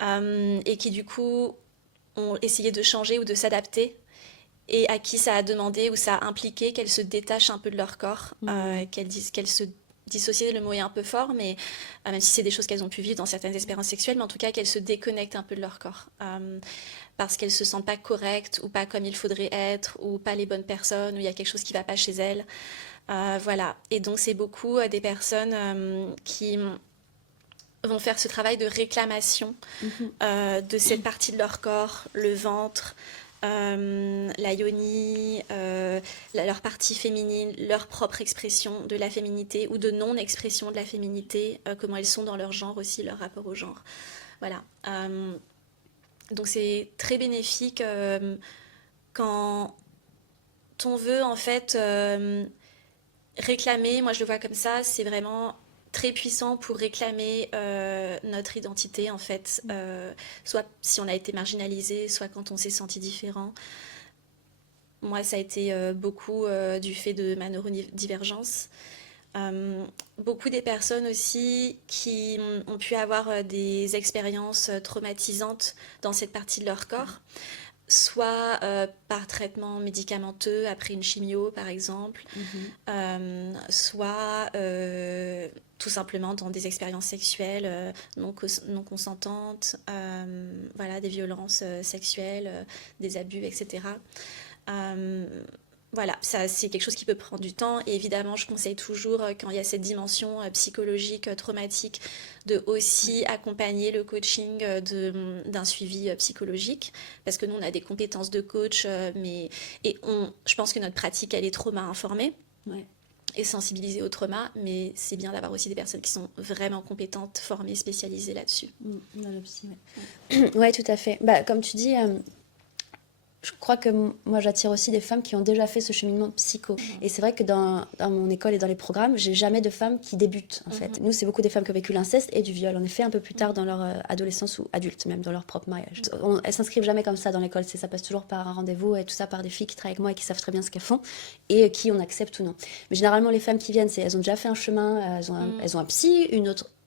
et qui, du coup, ont essayé de changer ou de s'adapter et à qui ça a demandé ou ça a impliqué qu'elles se détachent un peu de leur corps, qu'elles se dissocient, le mot est un peu fort, mais même si c'est des choses qu'elles ont pu vivre dans certaines expériences sexuelles, mais en tout cas qu'elles se déconnectent un peu de leur corps, parce qu'elles se sentent pas correctes ou pas comme il faudrait être, ou pas les bonnes personnes, ou il y a quelque chose qui va pas chez elles. Voilà. Et donc c'est beaucoup des personnes qui vont faire ce travail de réclamation de cette partie de leur corps, le ventre, la yoni, leur partie féminine, leur propre expression de la féminité ou de non-expression de la féminité, comment elles sont dans leur genre aussi, leur rapport au genre. Voilà. Donc c'est très bénéfique quand on veut en fait réclamer, moi je le vois comme ça, c'est vraiment très puissant pour réclamer notre identité en fait, soit si on a été marginalisé, soit quand on s'est senti différent. Moi ça a été beaucoup du fait de ma neurodivergence. Beaucoup des personnes aussi qui ont pu avoir des expériences traumatisantes dans cette partie de leur corps, soit par traitement médicamenteux après une chimio par exemple, soit tout simplement dans des expériences sexuelles non consentantes, voilà, des violences sexuelles, des abus, etc. Voilà, ça c'est quelque chose qui peut prendre du temps et évidemment je conseille toujours quand il y a cette dimension psychologique, traumatique, de aussi accompagner le coaching d'un suivi psychologique parce que nous on a des compétences de coach je pense que notre pratique elle est trauma informée. Et sensibilisée au trauma, mais c'est bien d'avoir aussi des personnes qui sont vraiment compétentes, formées, spécialisées là-dessus. Dans le psy, ouais, tout à fait. Bah, comme tu dis, je crois que moi j'attire aussi des femmes qui ont déjà fait ce cheminement psycho. Et c'est vrai que dans mon école et dans les programmes, j'ai jamais de femmes qui débutent en fait. Nous, c'est beaucoup des femmes qui ont vécu l'inceste et du viol, en effet, un peu plus tard dans leur adolescence ou adulte, même dans leur propre mariage. Elles s'inscrivent jamais comme ça dans l'école, ça passe toujours par un rendez-vous et tout ça, par des filles qui travaillent avec moi et qui savent très bien ce qu'elles font et qui on accepte ou non. Mais généralement, les femmes qui viennent, elles ont déjà fait un chemin, elles ont un psy,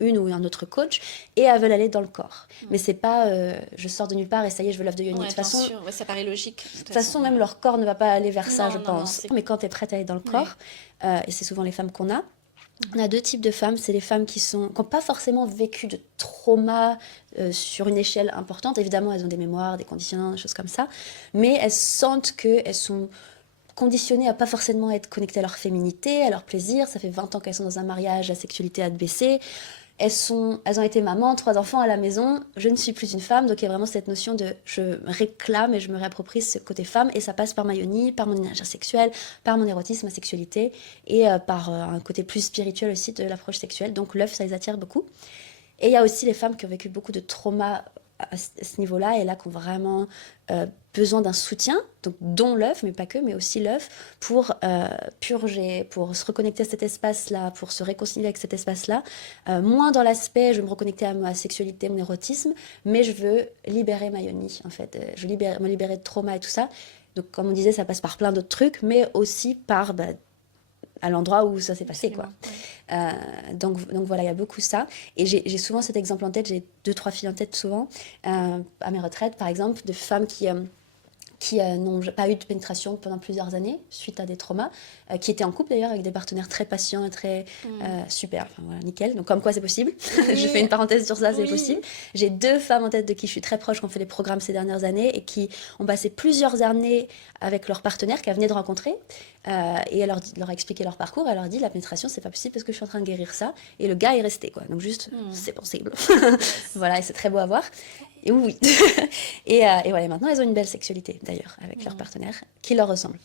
une ou un autre coach, et elles veulent aller dans le corps. Mais c'est pas je sors de nulle part et ça y est, je veux l'œuf de yoni. Ouais, de toute façon, ça paraît logique. De toute façon, même leur corps ne va pas aller vers ça, je pense. Non, mais quand tu es prête à aller dans le corps, et c'est souvent les femmes qu'on a, on a deux types de femmes. C'est les femmes qui n'ont pas forcément vécu de trauma sur une échelle importante. Évidemment, elles ont des mémoires, des conditionnements, des choses comme ça. Mais elles sentent qu'elles sont conditionnées à pas forcément être connectées à leur féminité, à leur plaisir. Ça fait 20 ans qu'elles sont dans un mariage, la sexualité a baissé. Elles ont été mamans, 3 enfants à la maison, je ne suis plus une femme, donc il y a vraiment cette notion de je réclame et je me réapproprie ce côté femme, et ça passe par ma yoni, par mon énergie sexuelle, par mon érotisme, ma sexualité, et par un côté plus spirituel aussi de l'approche sexuelle, donc l'œuf, ça les attire beaucoup. Et il y a aussi les femmes qui ont vécu beaucoup de traumas à ce niveau-là, et là qui ont vraiment besoin d'un soutien, donc dont l'œuf, mais pas que, mais aussi l'œuf, pour purger, pour se reconnecter à cet espace-là, pour se réconcilier avec cet espace-là, moins dans l'aspect, je veux me reconnecter à ma sexualité, mon érotisme, mais je veux libérer ma yoni, en fait, je veux me libérer de trauma et tout ça. Donc comme on disait, ça passe par plein d'autres trucs, mais aussi par... à l'endroit où ça s'est passé, quoi. Donc voilà, il y a beaucoup ça. Et j'ai souvent cet exemple en tête, j'ai 2-3 filles en tête souvent, à mes retraites, par exemple, de femmes qui n'ont pas eu de pénétration pendant plusieurs années, suite à des traumas, qui étaient en couple d'ailleurs, avec des partenaires très patients et très super, enfin voilà, nickel. Donc comme quoi c'est possible. Je fais une parenthèse sur ça, c'est possible. J'ai 2 femmes en tête de qui je suis très proche, qui ont fait des programmes ces dernières années, et qui ont passé plusieurs années avec leur partenaire qu'elles venaient de rencontrer, et elle leur a expliqué leur parcours, elle leur a dit la pénétration c'est pas possible parce que je suis en train de guérir ça, et le gars est resté, quoi. Donc juste c'est possible. Voilà, et c'est très beau à voir. Et oui. et voilà, maintenant elles ont une belle sexualité d'ailleurs avec leur partenaire qui leur ressemble.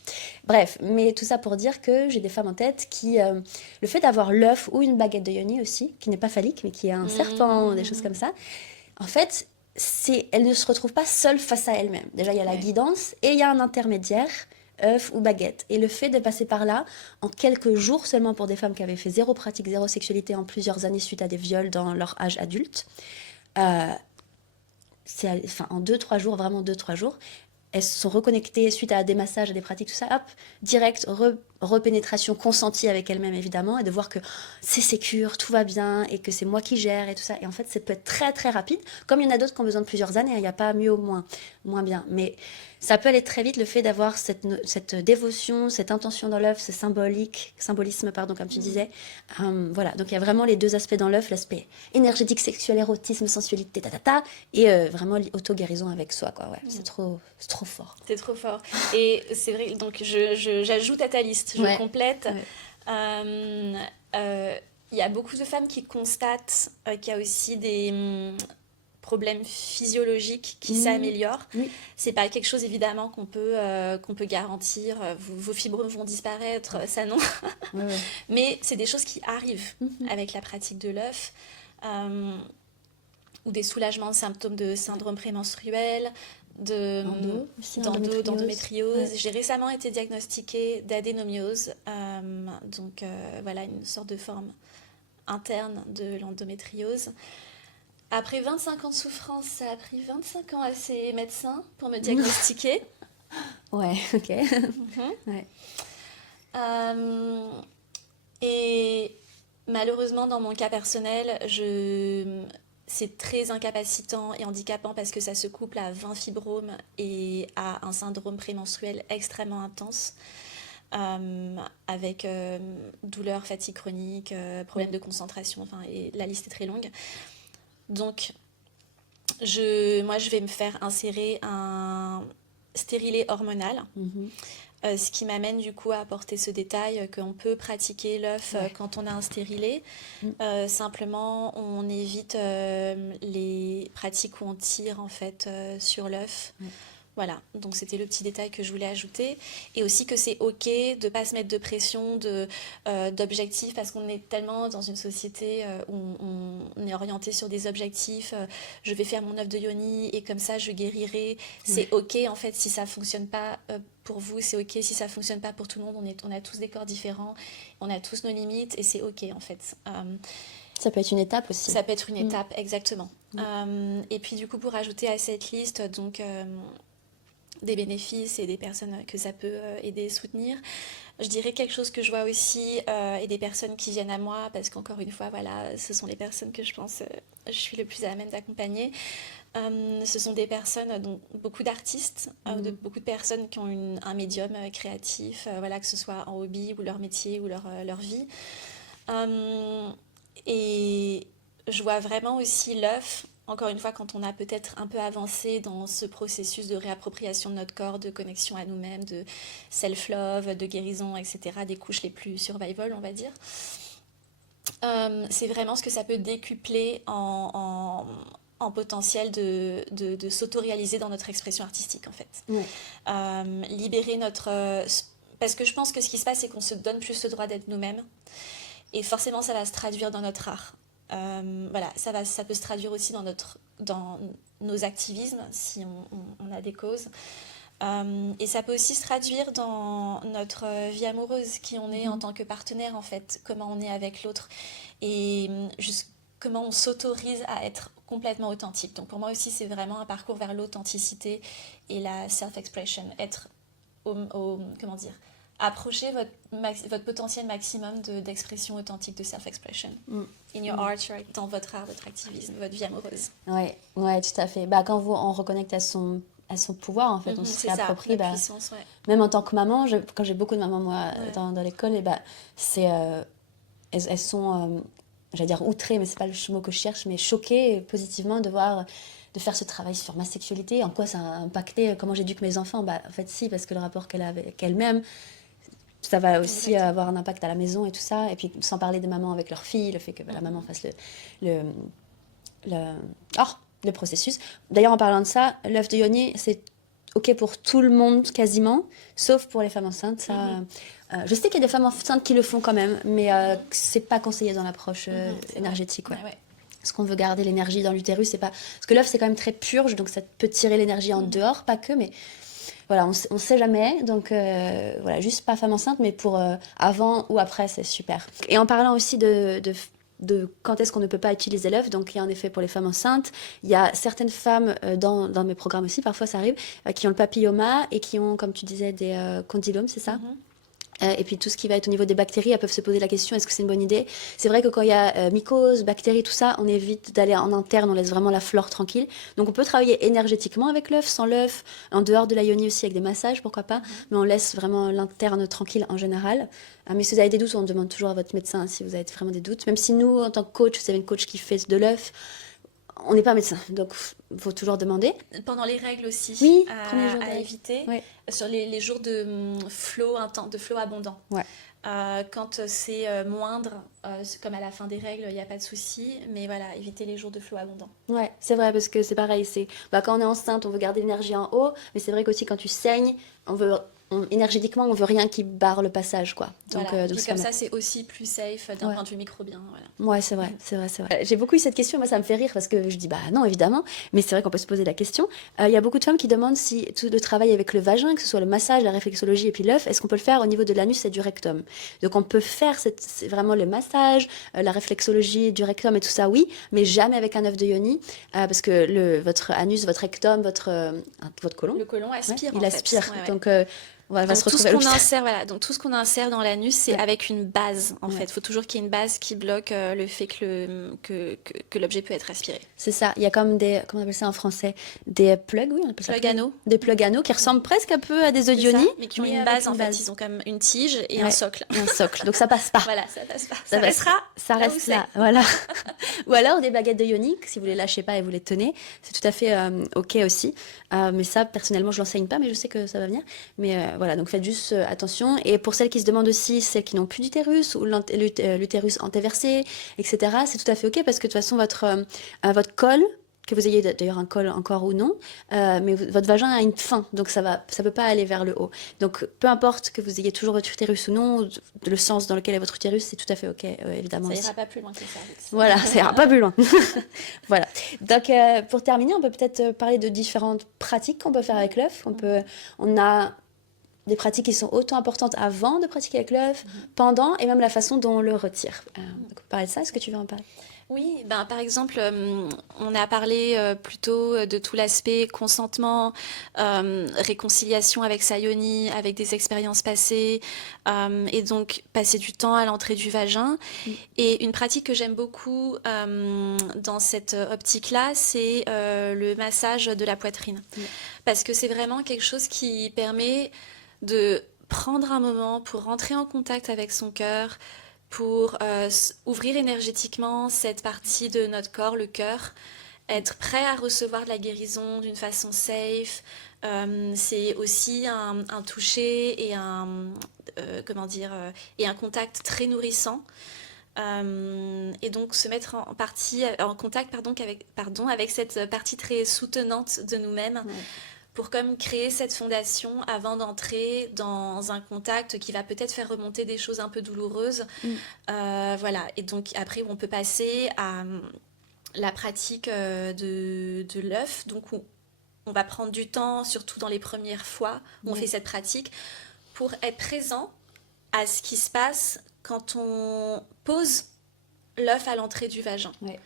Bref, mais tout ça pour dire que j'ai des femmes en tête qui, le fait d'avoir l'œuf ou une baguette de yoni aussi, qui n'est pas phallique mais qui est un serpent, des choses comme ça, en fait, elles ne se retrouvent pas seules face à elles-mêmes. Déjà il y a la guidance et il y a un intermédiaire œuf ou baguette. Et le fait de passer par là, en quelques jours seulement pour des femmes qui avaient fait zéro pratique, zéro sexualité en plusieurs années suite à des viols dans leur âge adulte, euh, en 2-3 jours, vraiment 2-3 jours, elles se sont reconnectées suite à des massages, à des pratiques, tout ça, hop, direct, repénétration consentie avec elles-mêmes évidemment, et de voir que c'est sécure, tout va bien, et que c'est moi qui gère, et tout ça. Et en fait, ça peut être très très rapide, comme il y en a d'autres qui ont besoin de plusieurs années, il n'y a pas mieux ou moins bien. Mais ça peut aller très vite, le fait d'avoir cette dévotion, cette intention dans l'œuf, ce symbolisme, pardon, comme tu disais. Voilà, donc il y a vraiment les deux aspects dans l'œuf, l'aspect énergétique, sexuel, érotisme, sensualité, et vraiment l'auto-guérison avec soi, quoi. Ouais, c'est trop fort. C'est trop fort. Et c'est vrai, donc j'ajoute à ta liste, je complète. Il y a beaucoup de femmes qui constatent qu'il y a aussi des problèmes physiologiques qui s'améliorent. C'est pas quelque chose évidemment qu'on peut garantir. Vos fibromes vont disparaître, ça non. Mais c'est des choses qui arrivent avec la pratique de l'œuf. Ou des soulagements de symptômes de syndrome prémenstruel, d'endométriose. J'ai récemment été diagnostiquée d'adénomiose, donc voilà, une sorte de forme interne de l'endométriose. Après 25 ans de souffrance, ça a pris 25 ans à ces médecins pour me diagnostiquer. Ouais, ok. Ouais. Et malheureusement, dans mon cas personnel, c'est très incapacitant et handicapant parce que ça se couple à 20 fibromes et à un syndrome prémenstruel extrêmement intense, avec douleur, fatigue chronique, problème de concentration, enfin, et la liste est très longue. Donc, moi, je vais me faire insérer un stérilet hormonal. Ce qui m'amène du coup à apporter ce détail qu'on peut pratiquer l'œuf quand on a un stérilet. Simplement, on évite les pratiques où on tire en fait sur l'œuf. Voilà, donc c'était le petit détail que je voulais ajouter. Et aussi que c'est ok de ne pas se mettre de pression, d'objectifs, parce qu'on est tellement dans une société où on est orienté sur des objectifs. Je vais faire mon œuf de yoni et comme ça je guérirai. C'est ok en fait si ça ne fonctionne pas pour vous, c'est ok si ça ne fonctionne pas pour tout le monde. On a tous des corps différents, on a tous nos limites et c'est ok en fait. Ça peut être une étape aussi. Ça peut être une étape, exactement. Et puis du coup, pour ajouter à cette liste, donc des bénéfices et des personnes que ça peut aider et soutenir, je dirais quelque chose que je vois aussi et des personnes qui viennent à moi, parce qu'encore une fois, voilà, ce sont les personnes que je pense je suis le plus à même d'accompagner. Ce sont des personnes, donc beaucoup d'artistes, beaucoup de personnes qui ont un médium créatif, voilà, que ce soit en hobby ou leur métier ou leur vie. Et je vois vraiment aussi l'œuf, encore une fois, quand on a peut-être un peu avancé dans ce processus de réappropriation de notre corps, de connexion à nous-mêmes, de self-love, de guérison, etc., des couches les plus survival, on va dire. C'est vraiment ce que ça peut décupler en potentiel de s'auto-réaliser dans notre expression artistique, en fait. Libérer parce que je pense que ce qui se passe, c'est qu'on se donne plus le droit d'être nous-mêmes. Et forcément, ça va se traduire dans notre art. Voilà, ça peut se traduire aussi dans nos activismes, si on a des causes. Et ça peut aussi se traduire dans notre vie amoureuse, qui on est en tant que partenaire, en fait, comment on est avec l'autre, et juste comment on s'autorise à être complètement authentique. Donc pour moi aussi, c'est vraiment un parcours vers l'authenticité et la self-expression, être comment dire, approcher votre potentiel maximum d'expression authentique, de self-expression. In your art, right? Dans votre art, votre activisme, votre vie amoureuse. Ouais, tout à fait. Quand on reconnecte à son pouvoir, en fait, on se réapproprie. Puissance, ouais. Même en tant que maman, quand j'ai beaucoup de mamans, moi, dans l'école, c'est, elles sont, j'allais dire outrées, mais c'est pas le mot que je cherche, mais choquées positivement de faire ce travail sur ma sexualité, en quoi ça a impacté, comment j'éduque mes enfants. En fait, si, parce que le rapport qu'elle a avec elle-même, ça va aussi avoir un impact à la maison et tout ça. Et puis, sans parler des mamans avec leurs filles, le fait que la maman fasse le processus. D'ailleurs, en parlant de ça, l'œuf de yoni, c'est ok pour tout le monde quasiment, sauf pour les femmes enceintes. Ça, je sais qu'il y a des femmes enceintes qui le font quand même, mais c'est pas conseillé dans l'approche énergétique. Ouais. Parce qu'on veut garder l'énergie dans l'utérus, c'est pas... Parce que l'œuf, c'est quand même très purge, donc ça peut tirer l'énergie en dehors, pas que, mais voilà, on sait jamais. Donc voilà, juste pas femme enceinte, mais pour avant ou après, c'est super. Et en parlant aussi de quand est-ce qu'on ne peut pas utiliser l'œuf, donc il y a en effet pour les femmes enceintes, il y a certaines femmes dans mes programmes aussi, parfois ça arrive, qui ont le papilloma et qui ont, comme tu disais, des condylomes, c'est ça? Et puis tout ce qui va être au niveau des bactéries, elles peuvent se poser la question, est-ce que c'est une bonne idée? C'est vrai que quand il y a mycoses, bactéries, tout ça, on évite d'aller en interne, on laisse vraiment la flore tranquille. Donc on peut travailler énergétiquement avec l'œuf, sans l'œuf, en dehors de la yoni aussi avec des massages, pourquoi pas, mais on laisse vraiment l'interne tranquille en général. Mais si vous avez des doutes, on demande toujours à votre médecin si vous avez vraiment des doutes. Même si nous, en tant que coach, vous avez une coach qui fait de l'œuf, on n'est pas médecin, donc il faut toujours demander. Pendant les règles aussi, Oui, premier jour de à règles. éviter, Ouais. sur les jours de flow abondant. Ouais. Quand c'est moindre, comme à la fin des règles, il n'y a pas de souci, mais voilà, éviter les jours de flow abondant. Ouais, c'est vrai, parce que c'est pareil, quand on est enceinte, on veut garder l'énergie en haut, mais c'est vrai qu'aussi quand tu saignes, énergétiquement, on veut rien qui barre le passage, quoi. Donc, Voilà. donc Puis comme ça, c'est aussi plus safe d'un point de vue microbien. Voilà. Ouais, c'est vrai, c'est vrai, c'est vrai. J'ai beaucoup eu cette question, moi ça me fait rire parce que je dis bah non évidemment, mais c'est vrai qu'on peut se poser la question. Il y a beaucoup de femmes qui demandent si tout le travail avec le vagin, que ce soit le massage, la réflexologie et puis l'œuf, est-ce qu'on peut le faire au niveau de l'anus et du rectum? Donc on peut faire c'est vraiment le massage, la réflexologie du rectum et tout ça, oui, mais jamais avec un œuf de yoni, parce que votre anus, votre rectum, votre côlon, Le côlon aspire il aspire, Ouais, ouais. donc on va Donc se tout ce retrouver à qu'on l'hôpital. insère, voilà. Donc tout ce qu'on insère dans l'anus, c'est Ouais. avec une base en Ouais. fait. Il faut toujours qu'il y ait une base qui bloque le fait que l'objet peut être aspiré. C'est ça, il y a comme comment on appelle ça en français? Des plugs, oui, on appelle ça Plug anneaux. Des plugs anneaux qui ressemblent presque un peu à des œufs de C'est ça, yoni, mais qui ont une avec base en fait. Ils ont comme une tige et un Ouais. socle. Et un socle, donc ça passe pas. Voilà, ça passe pas. Ça Ça passe- restera. Ça là où reste c'est. là, voilà. Ou alors des baguettes de yoni, si vous les lâchez pas et vous les tenez, c'est tout à fait ok aussi. Mais ça, personnellement, je l'enseigne pas, mais je sais que ça va venir. Mais voilà, donc faites juste attention. Et pour celles qui se demandent aussi, celles qui n'ont plus d'utérus ou l'utérus antéversé, etc., c'est tout à fait ok parce que de toute façon, votre col, que vous ayez d'ailleurs un col encore ou non, mais votre vagin a une fin, donc ça peut pas aller vers le haut. Donc peu importe que vous ayez toujours votre utérus ou non, le sens dans lequel est votre utérus, c'est tout à fait ok, évidemment. Ça aussi. ira pas plus loin que ça. Alex. Voilà, ça ira pas plus loin. Voilà. Donc, pour terminer, on peut peut-être parler de différentes pratiques qu'on peut faire avec l'œuf. On a des pratiques qui sont autant importantes avant de pratiquer avec l'œuf, pendant, et même la façon dont on le retire. Donc, on peut parler de ça. Est-ce que tu veux en parler? Oui, ben, par exemple, on a parlé plutôt de tout l'aspect consentement, réconciliation avec sa yoni, avec des expériences passées, et donc passer du temps à l'entrée du vagin. Et une pratique que j'aime beaucoup dans cette optique-là, c'est le massage de la poitrine. Parce que c'est vraiment quelque chose qui permet de prendre un moment pour rentrer en contact avec son cœur, pour ouvrir énergétiquement cette partie de notre corps, le cœur, être prêt à recevoir de la guérison d'une façon safe. C'est aussi un toucher et et un contact très nourrissant. Et donc se mettre en contact avec cette partie très soutenante de nous-mêmes. Ouais. Pour comme créer cette fondation avant d'entrer dans un contact qui va peut-être faire remonter des choses un peu douloureuses. Voilà. Et donc après, on peut passer à la pratique de l'œuf. Donc on va prendre du temps, surtout dans les premières fois où on fait cette pratique, pour être présent à ce qui se passe quand on pose l'œuf à l'entrée du vagin. Ouais.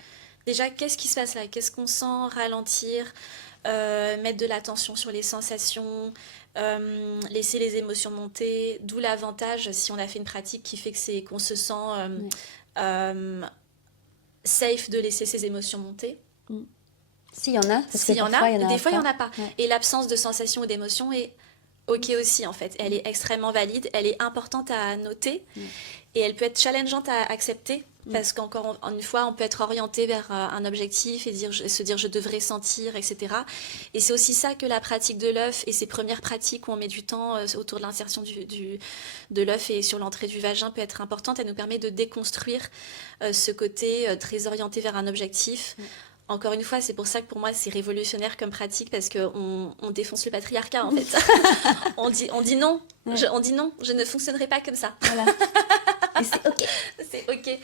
Déjà, qu'est-ce qui se passe là? Qu'est-ce qu'on sent ralentir? Mettre de l'attention sur les sensations, laisser les émotions monter, d'où l'avantage si on a fait une pratique qui fait qu'on se sent safe de laisser ses émotions monter. S'il y en a, des fois il n'y en a pas. Ouais. Et l'absence de sensations ou d'émotions est ok aussi en fait. Elle est extrêmement valide, elle est importante à noter et elle peut être challengeante à accepter. Parce qu'encore une fois, on peut être orienté vers un objectif et se dire je devrais sentir, etc. Et c'est aussi ça que la pratique de l'œuf et ces premières pratiques où on met du temps autour de l'insertion de l'œuf et sur l'entrée du vagin peut être importante. Elle nous permet de déconstruire ce côté très orienté vers un objectif. Encore une fois, c'est pour ça que pour moi, c'est révolutionnaire comme pratique parce qu'on défonce le patriarcat en fait. on dit non, on dit non, je ne fonctionnerai pas comme ça. Voilà. Et c'est ok. c'est ok.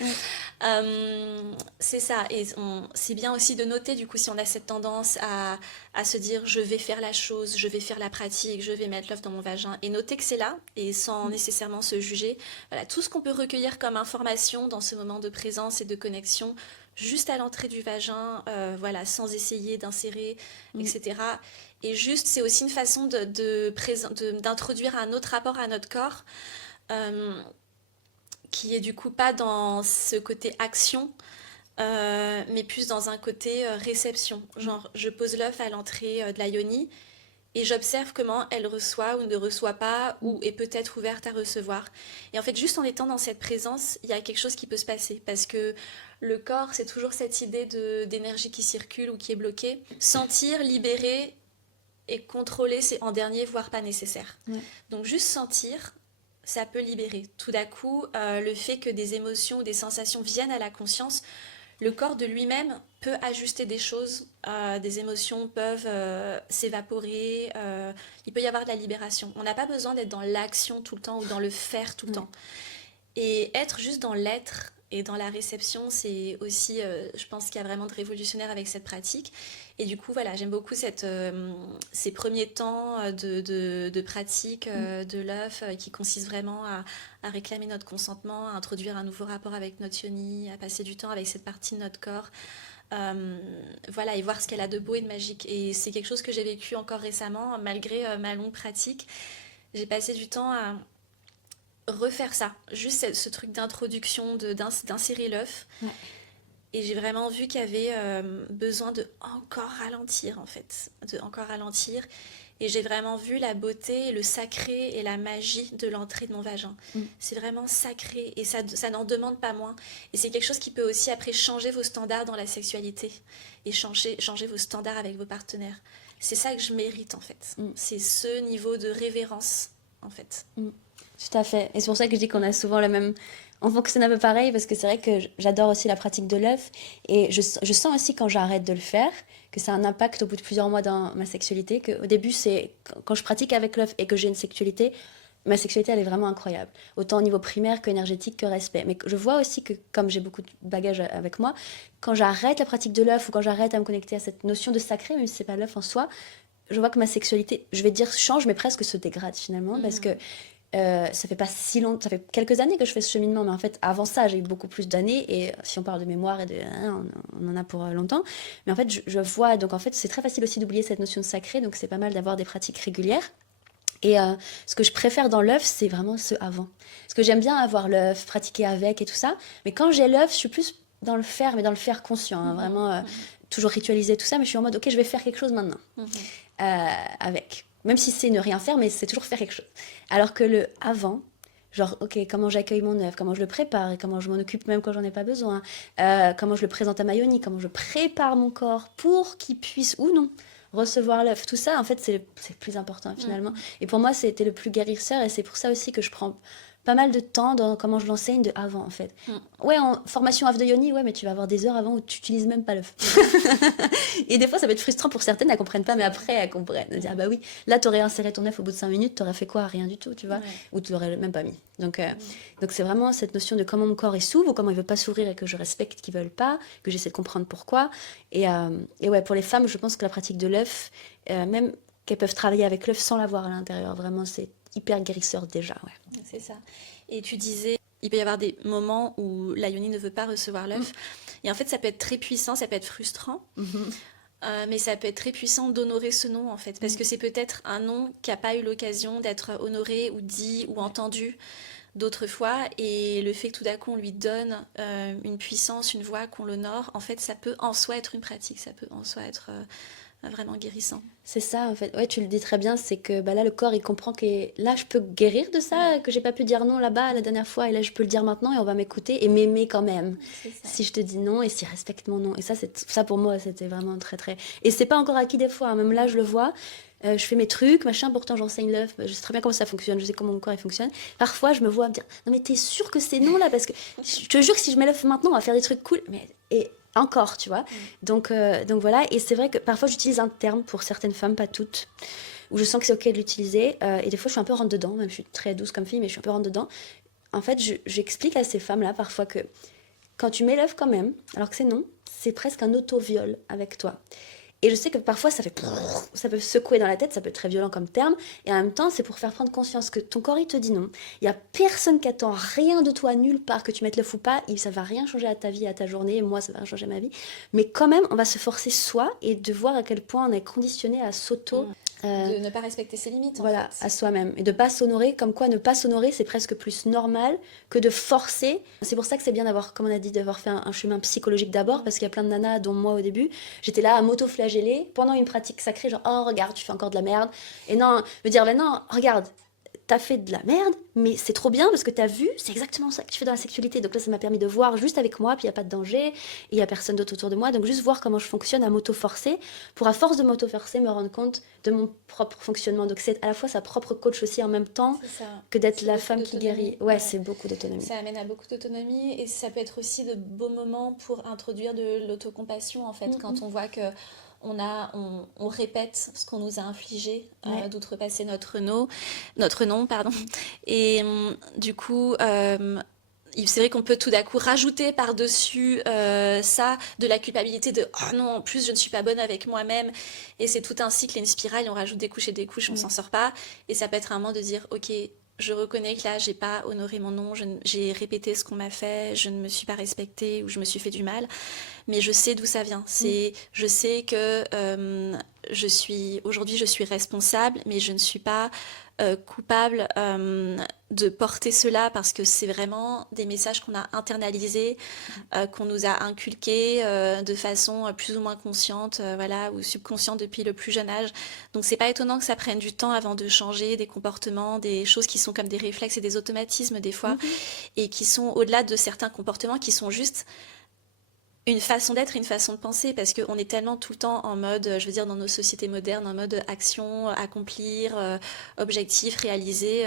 C'est ça. Et c'est bien aussi de noter, du coup, si on a cette tendance à se dire je vais faire la chose, je vais faire la pratique, je vais mettre l'œuf dans mon vagin, et noter que c'est là, et sans nécessairement se juger. Voilà, tout ce qu'on peut recueillir comme information dans ce moment de présence et de connexion, juste à l'entrée du vagin, voilà, sans essayer d'insérer, etc. Et juste, c'est aussi une façon d'introduire un autre rapport à notre corps. euh, qui est du coup pas dans ce côté action, mais plus dans un côté réception. Genre, je pose l'œuf à l'entrée de la yoni et j'observe comment elle reçoit ou ne reçoit pas, ou est peut-être ouverte à recevoir. Et en fait, juste en étant dans cette présence, il y a quelque chose qui peut se passer, parce que le corps, c'est toujours cette idée d'énergie qui circule ou qui est bloquée. Sentir, libérer et contrôler, c'est en dernier, voire pas nécessaire. Ouais. Donc juste sentir, ça peut libérer. Tout d'un coup, le fait que des émotions ou des sensations viennent à la conscience, le corps de lui-même peut ajuster des choses. Des émotions peuvent s'évaporer. Il peut y avoir de la libération. On n'a pas besoin d'être dans l'action tout le temps ou dans le faire tout le temps. Et être juste dans l'être et dans la réception, c'est aussi, je pense qu'il y a vraiment de révolutionnaire avec cette pratique. Et du coup, voilà, j'aime beaucoup ces premiers temps de pratique de l'œuf qui consiste vraiment à réclamer notre consentement, à introduire un nouveau rapport avec notre yoni, à passer du temps avec cette partie de notre corps. Voilà, et voir ce qu'elle a de beau et de magique. Et c'est quelque chose que j'ai vécu encore récemment, malgré ma longue pratique. J'ai passé du temps à refaire ça, juste ce truc d'introduction, d'insérer l'œuf. Ouais. Et j'ai vraiment vu qu'il y avait besoin de encore ralentir, en fait, de encore ralentir. Et j'ai vraiment vu la beauté, le sacré et la magie de l'entrée de mon vagin. C'est vraiment sacré et ça n'en demande pas moins. Et c'est quelque chose qui peut aussi après changer vos standards dans la sexualité et changer vos standards avec vos partenaires. C'est ça que je mérite, en fait. C'est ce niveau de révérence, en fait. Tout à fait. Et c'est pour ça que je dis qu'on a souvent le même... On fonctionne un peu pareil, parce que c'est vrai que j'adore aussi la pratique de l'œuf. Et je sens aussi quand j'arrête de le faire, que ça a un impact au bout de plusieurs mois dans ma sexualité. Qu'au début, c'est quand je pratique avec l'œuf et que j'ai une sexualité, ma sexualité, elle est vraiment incroyable. Autant au niveau primaire qu'énergétique que respect. Mais je vois aussi que, comme j'ai beaucoup de bagages avec moi, quand j'arrête la pratique de l'œuf ou quand j'arrête à me connecter à cette notion de sacré, même si c'est pas l'œuf en soi, je vois que ma sexualité, je vais dire change, mais presque se dégrade finalement, parce que ça fait pas si longtemps, ça fait quelques années que je fais ce cheminement, mais en fait, avant ça, j'ai eu beaucoup plus d'années, et si on parle de mémoire, on en a pour longtemps, mais en fait, je vois, donc en fait, c'est très facile aussi d'oublier cette notion de sacré, donc c'est pas mal d'avoir des pratiques régulières. Et ce que je préfère dans l'œuf, c'est vraiment ce avant. Parce que j'aime bien avoir l'œuf, pratiquer avec et tout ça, mais quand j'ai l'œuf, je suis plus dans le faire, mais dans le faire conscient, hein, vraiment toujours ritualiser tout ça, mais je suis en mode, ok, je vais faire quelque chose maintenant, avec. Même si c'est ne rien faire, mais c'est toujours faire quelque chose. Alors que le avant, genre, ok, comment j'accueille mon œuf, comment je le prépare, et comment je m'en occupe même quand j'en ai pas besoin, comment je le présente à ma yoni, comment je prépare mon corps pour qu'il puisse ou non recevoir l'œuf. Tout ça, en fait, c'est le plus important finalement. Et pour moi, c'était le plus guérisseur, et c'est pour ça aussi que je prends pas mal de temps dans comment je l'enseigne de avant, en fait. Ouais, en formation œuf de yoni, ouais, mais tu vas avoir des heures avant où tu n'utilises même pas l'œuf. Et des fois, ça peut être frustrant pour certaines, elles comprennent pas, mais après, elles comprennent. Elles disent, ah bah oui, là, t'aurais inséré ton œuf au bout de 5 minutes, t'aurais fait quoi? Rien du tout, tu vois. Ou tu l'aurais même pas mis. Donc c'est vraiment cette notion de comment mon corps s'ouvre, ou comment il veut pas s'ouvrir, et que je respecte qu'ils veulent pas, que j'essaie de comprendre pourquoi. Et ouais, pour les femmes, je pense que la pratique de l'œuf, même qu'elles peuvent travailler avec l'œuf sans l'avoir à l'intérieur, vraiment, c'est hyper guérisseur déjà, ouais. C'est ça. Et tu disais, il peut y avoir des moments où la yoni ne veut pas recevoir l'œuf. Et en fait, ça peut être très puissant, ça peut être frustrant. Mais ça peut être très puissant d'honorer ce nom, en fait. Parce que c'est peut-être un nom qui n'a pas eu l'occasion d'être honoré ou dit ou entendu d'autres fois. Et le fait que tout d'un coup, on lui donne une puissance, une voix, qu'on l'honore, en fait, ça peut en soi être une pratique. Ça peut en soi être vraiment guérissant. C'est ça, en fait. Ouais, tu le dis très bien, c'est que bah, là, le corps, il comprend que là, je peux guérir de ça, que j'ai pas pu dire non là-bas la dernière fois, et là, je peux le dire maintenant, et on va m'écouter et m'aimer quand même. Si je te dis non, et s'il respecte mon non. Et ça pour moi, c'était vraiment très, très... Et c'est pas encore acquis des fois, hein. Même là, je le vois. Je fais mes trucs, machin, pourtant j'enseigne l'œuf, je sais très bien comment ça fonctionne, je sais comment mon corps il fonctionne. Parfois, je me vois me dire, non mais t'es sûre que c'est non là? Parce que je te jure que si je mets l'œuf maintenant, on va faire des trucs cool. Et encore, tu vois. Donc voilà, et c'est vrai que parfois j'utilise un terme pour certaines femmes, pas toutes, où je sens que c'est ok de l'utiliser, et des fois je suis un peu rentre dedans, même je suis très douce comme fille, mais je suis un peu rentre dedans. en fait, j'explique à ces femmes-là parfois que quand tu mets l'œuf quand même, alors que c'est non, c'est presque un auto-viol avec toi. Et je sais que parfois ça peut secouer dans la tête, ça peut être très violent comme terme, et en même temps c'est pour faire prendre conscience que ton corps il te dit non. Il y a personne qui attend rien de toi nulle part que tu mettes l'œuf ou pas, et ça va rien changer à ta vie, à ta journée, et moi ça va rien changer à ma vie. Mais quand même on va se forcer soi et de voir à quel point on est conditionné à De ne pas respecter ses limites, en voilà, fait. à soi-même. Et de pas s'honorer, comme quoi ne pas s'honorer, c'est presque plus normal que de forcer. C'est pour ça que c'est bien d'avoir, comme on a dit, d'avoir fait un chemin psychologique d'abord, parce qu'il y a plein de nanas, dont moi au début, j'étais là à m'auto-flageller pendant une pratique sacrée, genre, oh, regarde, tu fais encore de la merde. Et non, me dire, ben non, regarde, t'as fait de la merde, mais c'est trop bien parce que t'as vu, c'est exactement ça que tu fais dans la sexualité. Donc là, ça m'a permis de voir juste avec moi, puis il n'y a pas de danger, et il n'y a personne d'autre autour de moi. Donc juste voir comment je fonctionne à m'auto-forcer, pour à force de m'auto-forcer, me rendre compte de mon propre fonctionnement. Donc c'est à la fois sa propre coach aussi en même temps C'est ça. que d'être C'est la beaucoup femme qui guérit. d'autonomie. Ouais, Ouais. c'est beaucoup d'autonomie. Ça amène à beaucoup d'autonomie et ça peut être aussi de beaux moments pour introduire de l'autocompassion en fait, quand on voit que on répète ce qu'on nous a infligé, Ouais. d'outrepasser notre nom, pardon. Et du coup, c'est vrai qu'on peut tout d'un coup rajouter par-dessus ça de la culpabilité de oh non, en plus je ne suis pas bonne avec moi-même. Et c'est tout un cycle et une spirale, et on rajoute des couches et des couches, on s'en sort pas. Et ça peut être un moment de dire ok, je reconnais que là, j'ai pas honoré mon nom, j'ai répété ce qu'on m'a fait, je ne me suis pas respectée ou je me suis fait du mal, mais je sais d'où ça vient. Je sais que aujourd'hui, je suis responsable, mais je ne suis pas coupable de porter cela parce que c'est vraiment des messages qu'on a internalisés, qu'on nous a inculqués de façon plus ou moins consciente, voilà, ou subconsciente depuis le plus jeune âge. Donc c'est pas étonnant que ça prenne du temps avant de changer des comportements, des choses qui sont comme des réflexes et des automatismes des fois, et qui sont au-delà de certains comportements qui sont juste une façon d'être et une façon de penser, parce qu'on est tellement tout le temps en mode, je veux dire, dans nos sociétés modernes, en mode action, accomplir, objectif, réaliser,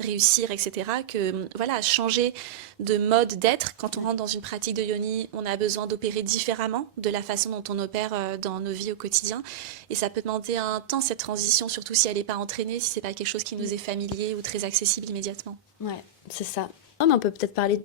réussir, etc., que voilà, changer de mode d'être, quand on rentre dans une pratique de yoni, on a besoin d'opérer différemment de la façon dont on opère dans nos vies au quotidien. Et ça peut demander un temps, cette transition, surtout si elle n'est pas entraînée, si c'est pas quelque chose qui nous est familier ou très accessible immédiatement. Ouais, c'est ça. Non, mais on peut peut-être parler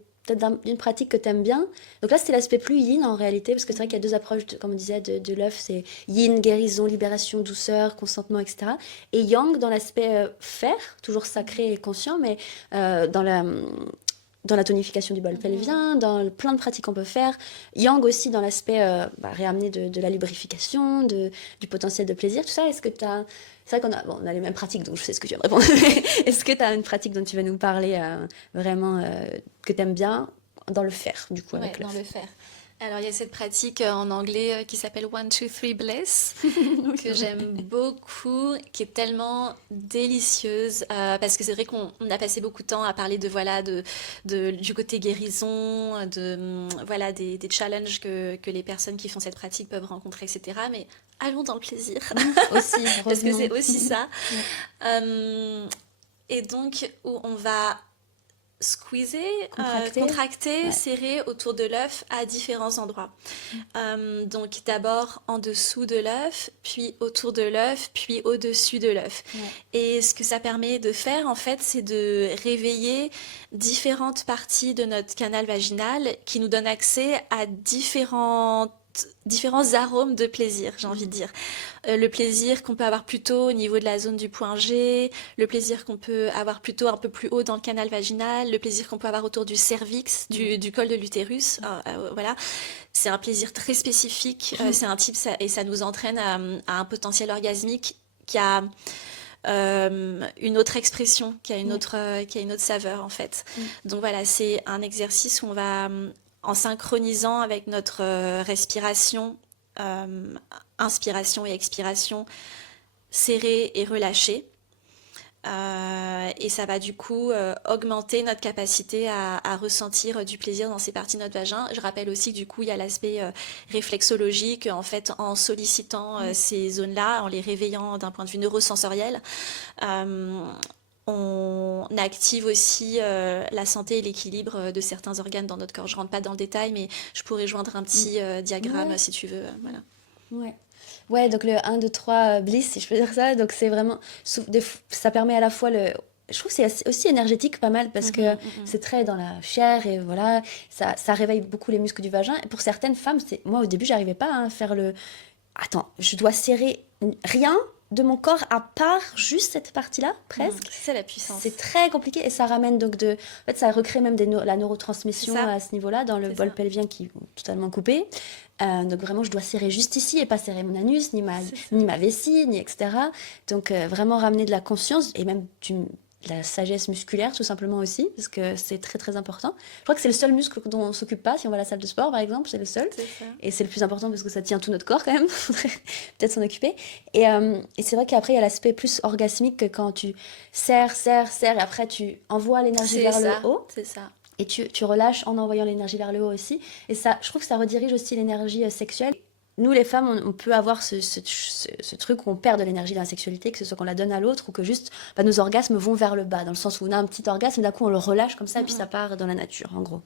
d'une pratique que tu aimes bien. Donc là, c'était l'aspect plus yin en réalité, parce que c'est vrai qu'il y a deux approches, comme on disait, de l'œuf. C'est yin, guérison, libération, douceur, consentement, etc. Et yang dans l'aspect fer, toujours sacré et conscient, mais dans la tonification du bol pelvien, dans plein de pratiques qu'on peut faire. Yang aussi dans l'aspect réamener de la lubrification, du potentiel de plaisir, tout ça. Est-ce que tu as... C'est vrai on a les mêmes pratiques, donc je sais ce que tu vas me répondre. Est-ce que tu as une pratique dont tu vas nous parler vraiment que tu aimes bien dans le fer, du coup, avec Ouais, dans l'œuf? le faire. Alors, il y a cette pratique en anglais qui s'appelle One, Two, Three Bliss, que j'aime beaucoup, qui est tellement délicieuse, parce que c'est vrai qu'on a passé beaucoup de temps à parler de, voilà, du côté guérison, voilà, des challenges que les personnes qui font cette pratique peuvent rencontrer, etc. Mais allons dans le plaisir, Aussi, parce que revenons. c'est aussi ça. Ouais. Euh, et donc, où on va squeezer, Contracté. contracter, Ouais. serrer autour de l'œuf à différents endroits. Donc d'abord en dessous de l'œuf, puis autour de l'œuf, puis au-dessus de l'œuf. Ouais. Et ce que ça permet de faire, en fait, c'est de réveiller différentes parties de notre canal vaginal qui nous donnent accès à différents arômes de plaisir, j'ai envie de dire. Le plaisir qu'on peut avoir plutôt au niveau de la zone du point G, le plaisir qu'on peut avoir plutôt un peu plus haut dans le canal vaginal, le plaisir qu'on peut avoir autour du cervix, du col de l'utérus, voilà. C'est un plaisir très spécifique, c'est un type, et ça nous entraîne à un potentiel orgasmique qui a une autre expression, qui a une autre saveur en fait. Donc voilà, c'est un exercice où on va en synchronisant avec notre respiration, inspiration et expiration, serrer et relâcher. Et ça va du coup augmenter notre capacité à ressentir du plaisir dans ces parties de notre vagin. Je rappelle aussi que du coup il y a l'aspect réflexologique, en fait en sollicitant ces zones-là, en les réveillant d'un point de vue neurosensoriel. On active aussi la santé et l'équilibre de certains organes dans notre corps. Je rentre pas dans le détail, mais je pourrais joindre un petit diagramme Ouais. si tu veux. Voilà. Ouais. Ouais, donc le 1, 2, 3 bliss, si je peux dire ça. Donc c'est vraiment. Ça permet à la fois je trouve que c'est aussi énergétique pas mal parce que c'est très dans la chair et voilà, ça réveille beaucoup les muscles du vagin. Et pour certaines femmes, moi au début, j'arrivais pas à faire le. Attends, je dois serrer rien de mon corps à part juste cette partie-là, presque. C'est la puissance. C'est très compliqué et ça ramène donc de. En fait, ça recrée même la neurotransmission C'est ça. à ce niveau-là, dans le C'est bol ça. pelvien qui est totalement coupé. Donc vraiment, je dois serrer juste ici et pas serrer mon anus, ni C'est ça. ma vessie, ni etc. Donc vraiment ramener de la conscience et même de la sagesse musculaire tout simplement aussi, parce que c'est très très important. Je crois que c'est le seul muscle dont on s'occupe pas si on va à la salle de sport par exemple, c'est le seul. C'est ça. Et c'est le plus important parce que ça tient tout notre corps quand même. Peut-être s'en occuper. Et c'est vrai qu'après, il y a l'aspect plus orgasmique que quand tu serres, et après tu envoies l'énergie C'est vers ça. le haut. C'est ça. Et tu relâches en envoyant l'énergie vers le haut aussi. Et ça, je trouve que ça redirige aussi l'énergie sexuelle. Nous, les femmes, on peut avoir ce truc où on perd de l'énergie dans la sexualité, que ce soit qu'on la donne à l'autre ou que juste nos orgasmes vont vers le bas, dans le sens où on a un petit orgasme, d'un coup on le relâche comme ça, et puis ça part dans la nature, en gros.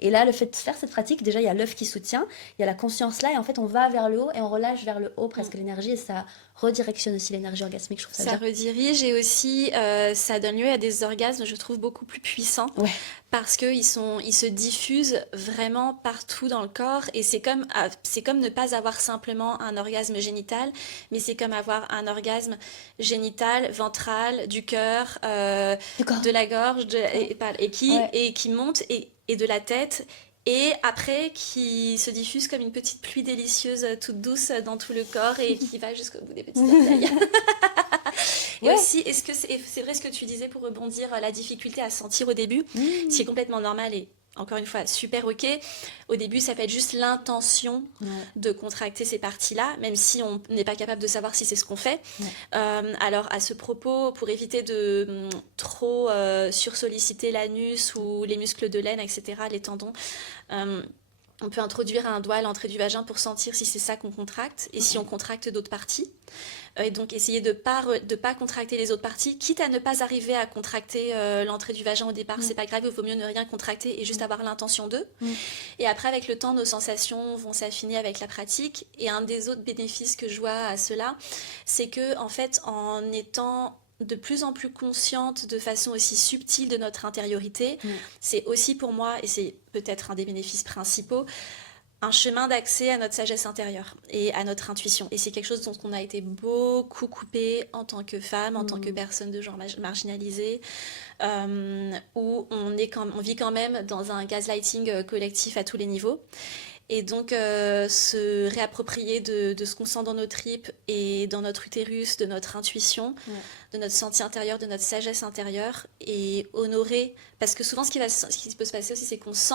Et là, le fait de faire cette pratique, déjà, il y a l'œuf qui soutient, il y a la conscience là, et en fait, on va vers le haut et on relâche vers le haut presque l'énergie, et ça redirectionne aussi l'énergie orgasmique, je trouve ça Ça bien. redirige et aussi ça donne lieu à des orgasmes, je trouve, beaucoup plus puissants Ouais, parce qu'ils se diffusent vraiment partout dans le corps et c'est comme ne pas avoir simplement un orgasme génital, mais c'est comme avoir un orgasme génital, ventral, du cœur, d'accord. de la gorge Ouais. Ouais. et qui monte et de la tête. Et après, qui se diffuse comme une petite pluie délicieuse, toute douce dans tout le corps et qui va jusqu'au bout des petits orteils. Et Ouais. aussi, est-ce que c'est vrai ce que tu disais pour rebondir, la difficulté à sentir au début, ce qui est complètement normal et encore une fois super ok. Au début, ça peut être juste l'intention Ouais. de contracter ces parties-là, même si on n'est pas capable de savoir si c'est ce qu'on fait. Ouais. Alors à ce propos, pour éviter de trop sursolliciter l'anus ou les muscles de l'aine, etc., les tendons, on peut introduire un doigt à l'entrée du vagin pour sentir si c'est ça qu'on contracte et si on contracte d'autres parties. Et donc essayer de pas contracter les autres parties, quitte à ne pas arriver à contracter l'entrée du vagin au départ, c'est pas grave, il vaut mieux ne rien contracter et juste avoir l'intention d'eux. Et après, avec le temps, nos sensations vont s'affiner avec la pratique. Et un des autres bénéfices que je vois à cela, c'est que en fait, en étant de plus en plus consciente de façon aussi subtile de notre intériorité, c'est aussi pour moi, et c'est peut-être un des bénéfices principaux, un chemin d'accès à notre sagesse intérieure et à notre intuition. Et c'est quelque chose dont on a été beaucoup coupé en tant que femme, en tant que personne de genre marginalisée, où on vit quand même dans un gaslighting collectif à tous les niveaux. Et donc se réapproprier de ce qu'on sent dans nos tripes et dans notre utérus, de notre intuition, de notre senti intérieur, de notre sagesse intérieure, et honorer, parce que souvent ce qui peut se passer aussi, c'est qu'on sent,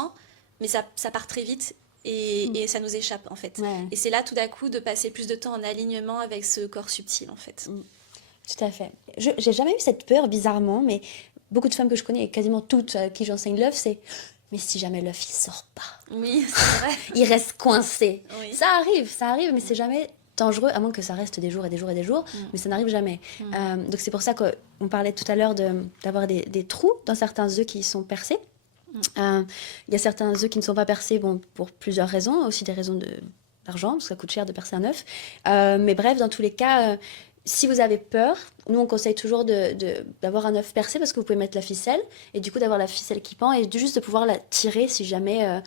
mais ça part très vite. Et ça nous échappe en fait. Ouais. Et c'est là tout d'un coup de passer plus de temps en alignement avec ce corps subtil en fait. Tout à fait. J'ai jamais eu cette peur, bizarrement, mais beaucoup de femmes que je connais, et quasiment toutes à qui j'enseigne l'œuf, c'est mais si jamais l'œuf il sort pas, Oui, c'est vrai. il reste coincé. Oui. Ça arrive, mais c'est jamais dangereux, à moins que ça reste des jours et des jours et des jours, mais ça n'arrive jamais. Donc c'est pour ça qu'on parlait tout à l'heure d'avoir des trous dans certains œufs qui sont percés. Il y a certains œufs qui ne sont pas percés, bon, pour plusieurs raisons, aussi des raisons d'argent, parce que ça coûte cher de percer un œuf. Mais bref, dans tous les cas, si vous avez peur, nous on conseille toujours d'avoir un œuf percé parce que vous pouvez mettre la ficelle et du coup d'avoir la ficelle qui pend et juste de pouvoir la tirer si jamais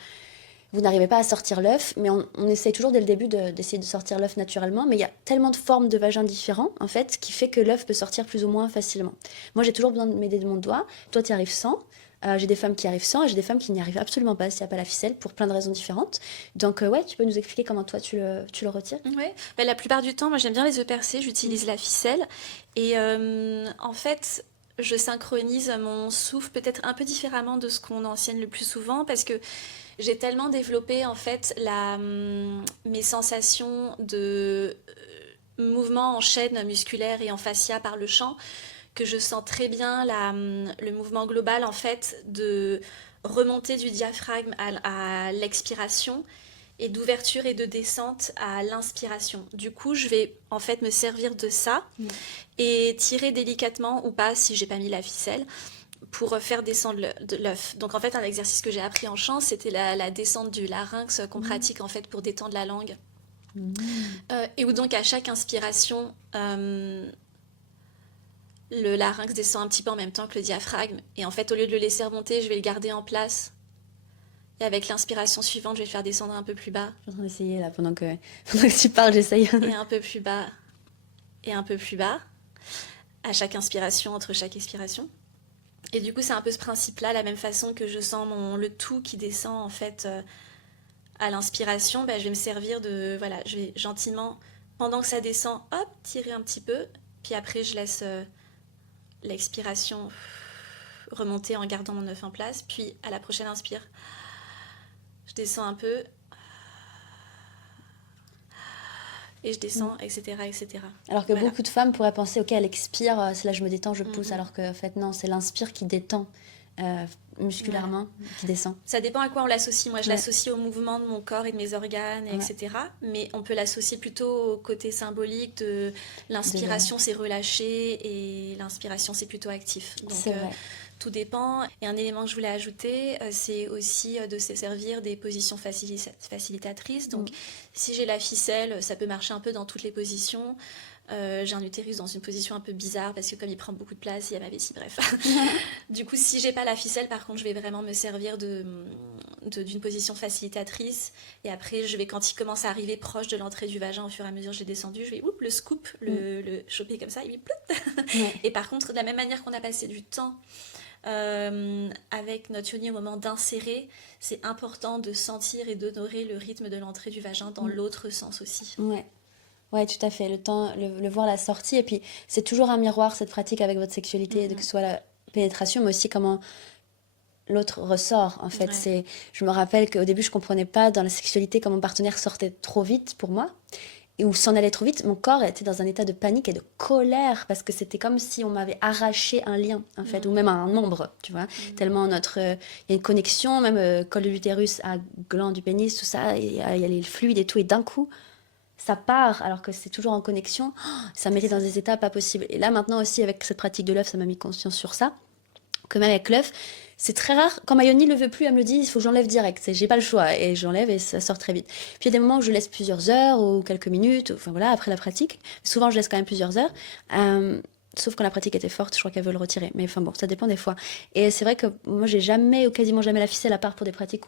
vous n'arrivez pas à sortir l'œuf. Mais on essaye toujours dès le début d'essayer de sortir l'œuf naturellement. Mais il y a tellement de formes de vagin différents en fait qui fait que l'œuf peut sortir plus ou moins facilement. Moi j'ai toujours besoin de m'aider de mon doigt. Toi tu y arrives sans. J'ai des femmes qui arrivent sans et j'ai des femmes qui n'y arrivent absolument pas s'il n'y a pas la ficelle pour plein de raisons différentes. Donc ouais, tu peux nous expliquer comment toi tu le retires? Ouais. Bah, la plupart du temps, moi j'aime bien les œufs percés, j'utilise la ficelle. Et en fait, je synchronise mon souffle peut-être un peu différemment de ce qu'on enseigne le plus souvent parce que j'ai tellement développé en fait mes sensations de mouvement en chaîne musculaire et en fascia par le chant que je sens très bien le mouvement global en fait de remontée du diaphragme à l'expiration et d'ouverture et de descente à l'inspiration. Du coup, je vais en fait me servir de ça et tirer délicatement ou pas si j'ai pas mis la ficelle pour faire descendre l'œuf. Donc en fait, un exercice que j'ai appris en chant, c'était la descente du larynx qu'on pratique en fait pour détendre la langue. Et où donc à chaque inspiration, le larynx descend un petit peu en même temps que le diaphragme. Et en fait, au lieu de le laisser remonter, je vais le garder en place. Et avec l'inspiration suivante, je vais le faire descendre un peu plus bas. Je suis en train d'essayer là pendant que tu parles, j'essaye. Et un peu plus bas. Et un peu plus bas. À chaque inspiration, entre chaque expiration. Et du coup, c'est un peu ce principe-là, la même façon que je sens le tout qui descend en fait à l'inspiration, je vais me servir de... Voilà, je vais gentiment, pendant que ça descend, hop, tirer un petit peu. Puis après, je laisse l'expiration remonter en gardant mon œuf en place. Puis à la prochaine inspire, je descends un peu. Et je descends, etc., etc. Alors que beaucoup de femmes pourraient penser, ok, elle expire, c'est là je me détends, je pousse, alors qu'en fait non, c'est l'inspire qui détend musculairement, qui descend. Ça dépend à quoi on l'associe. Moi, je l'associe au mouvement de mon corps et de mes organes, etc. Mais on peut l'associer plutôt au côté symbolique de l'inspiration, c'est relâché, et l'inspiration, c'est plutôt actif. Donc, c'est vrai. Tout dépend. Et un élément que je voulais ajouter, c'est aussi de se servir des positions facilitatrices. Donc, si j'ai la ficelle, ça peut marcher un peu dans toutes les positions. J'ai un utérus dans une position un peu bizarre parce que comme il prend beaucoup de place, il y a ma vessie, bref. Du coup, si j'ai pas la ficelle, par contre, je vais vraiment me servir d'une position facilitatrice. Et après, quand il commence à arriver proche de l'entrée du vagin, au fur et à mesure que j'ai descendu, je vais le scoop, le choper comme ça, et puis Et par contre, de la même manière qu'on a passé du temps avec notre yoni au moment d'insérer, c'est important de sentir et d'honorer le rythme de l'entrée du vagin dans l'autre sens aussi. Ouais, tout à fait. Le temps, le voir la sortie. Et puis, c'est toujours un miroir, cette pratique avec votre sexualité, que ce soit la pénétration, mais aussi comment l'autre ressort. En fait, je me rappelle qu'au début, je comprenais pas dans la sexualité quand mon partenaire sortait trop vite pour moi. Ou s'en allait trop vite, mon corps était dans un état de panique et de colère parce que c'était comme si on m'avait arraché un lien, en fait, ou même un nombre, tu vois. Tellement il y a une connexion, même col de l'utérus à gland du pénis, tout ça, il y a les fluides et tout, et d'un coup, ça part alors que c'est toujours en connexion. Ça mettait dans des états pas possibles. Et là, maintenant aussi, avec cette pratique de l'œuf, ça m'a mis conscience sur ça. Que même avec l'œuf, c'est très rare. Quand ma yoni ne le veut plus, elle me le dit, il faut que j'enlève direct. J'ai pas le choix. Et j'enlève et ça sort très vite. Puis il y a des moments où je laisse plusieurs heures ou quelques minutes, enfin voilà, après la pratique. Souvent, je laisse quand même plusieurs heures. Sauf quand la pratique était forte, je crois qu'elle veut le retirer. Mais enfin bon, ça dépend des fois. Et c'est vrai que moi, j'ai jamais ou quasiment jamais la ficelle, à part pour des pratiques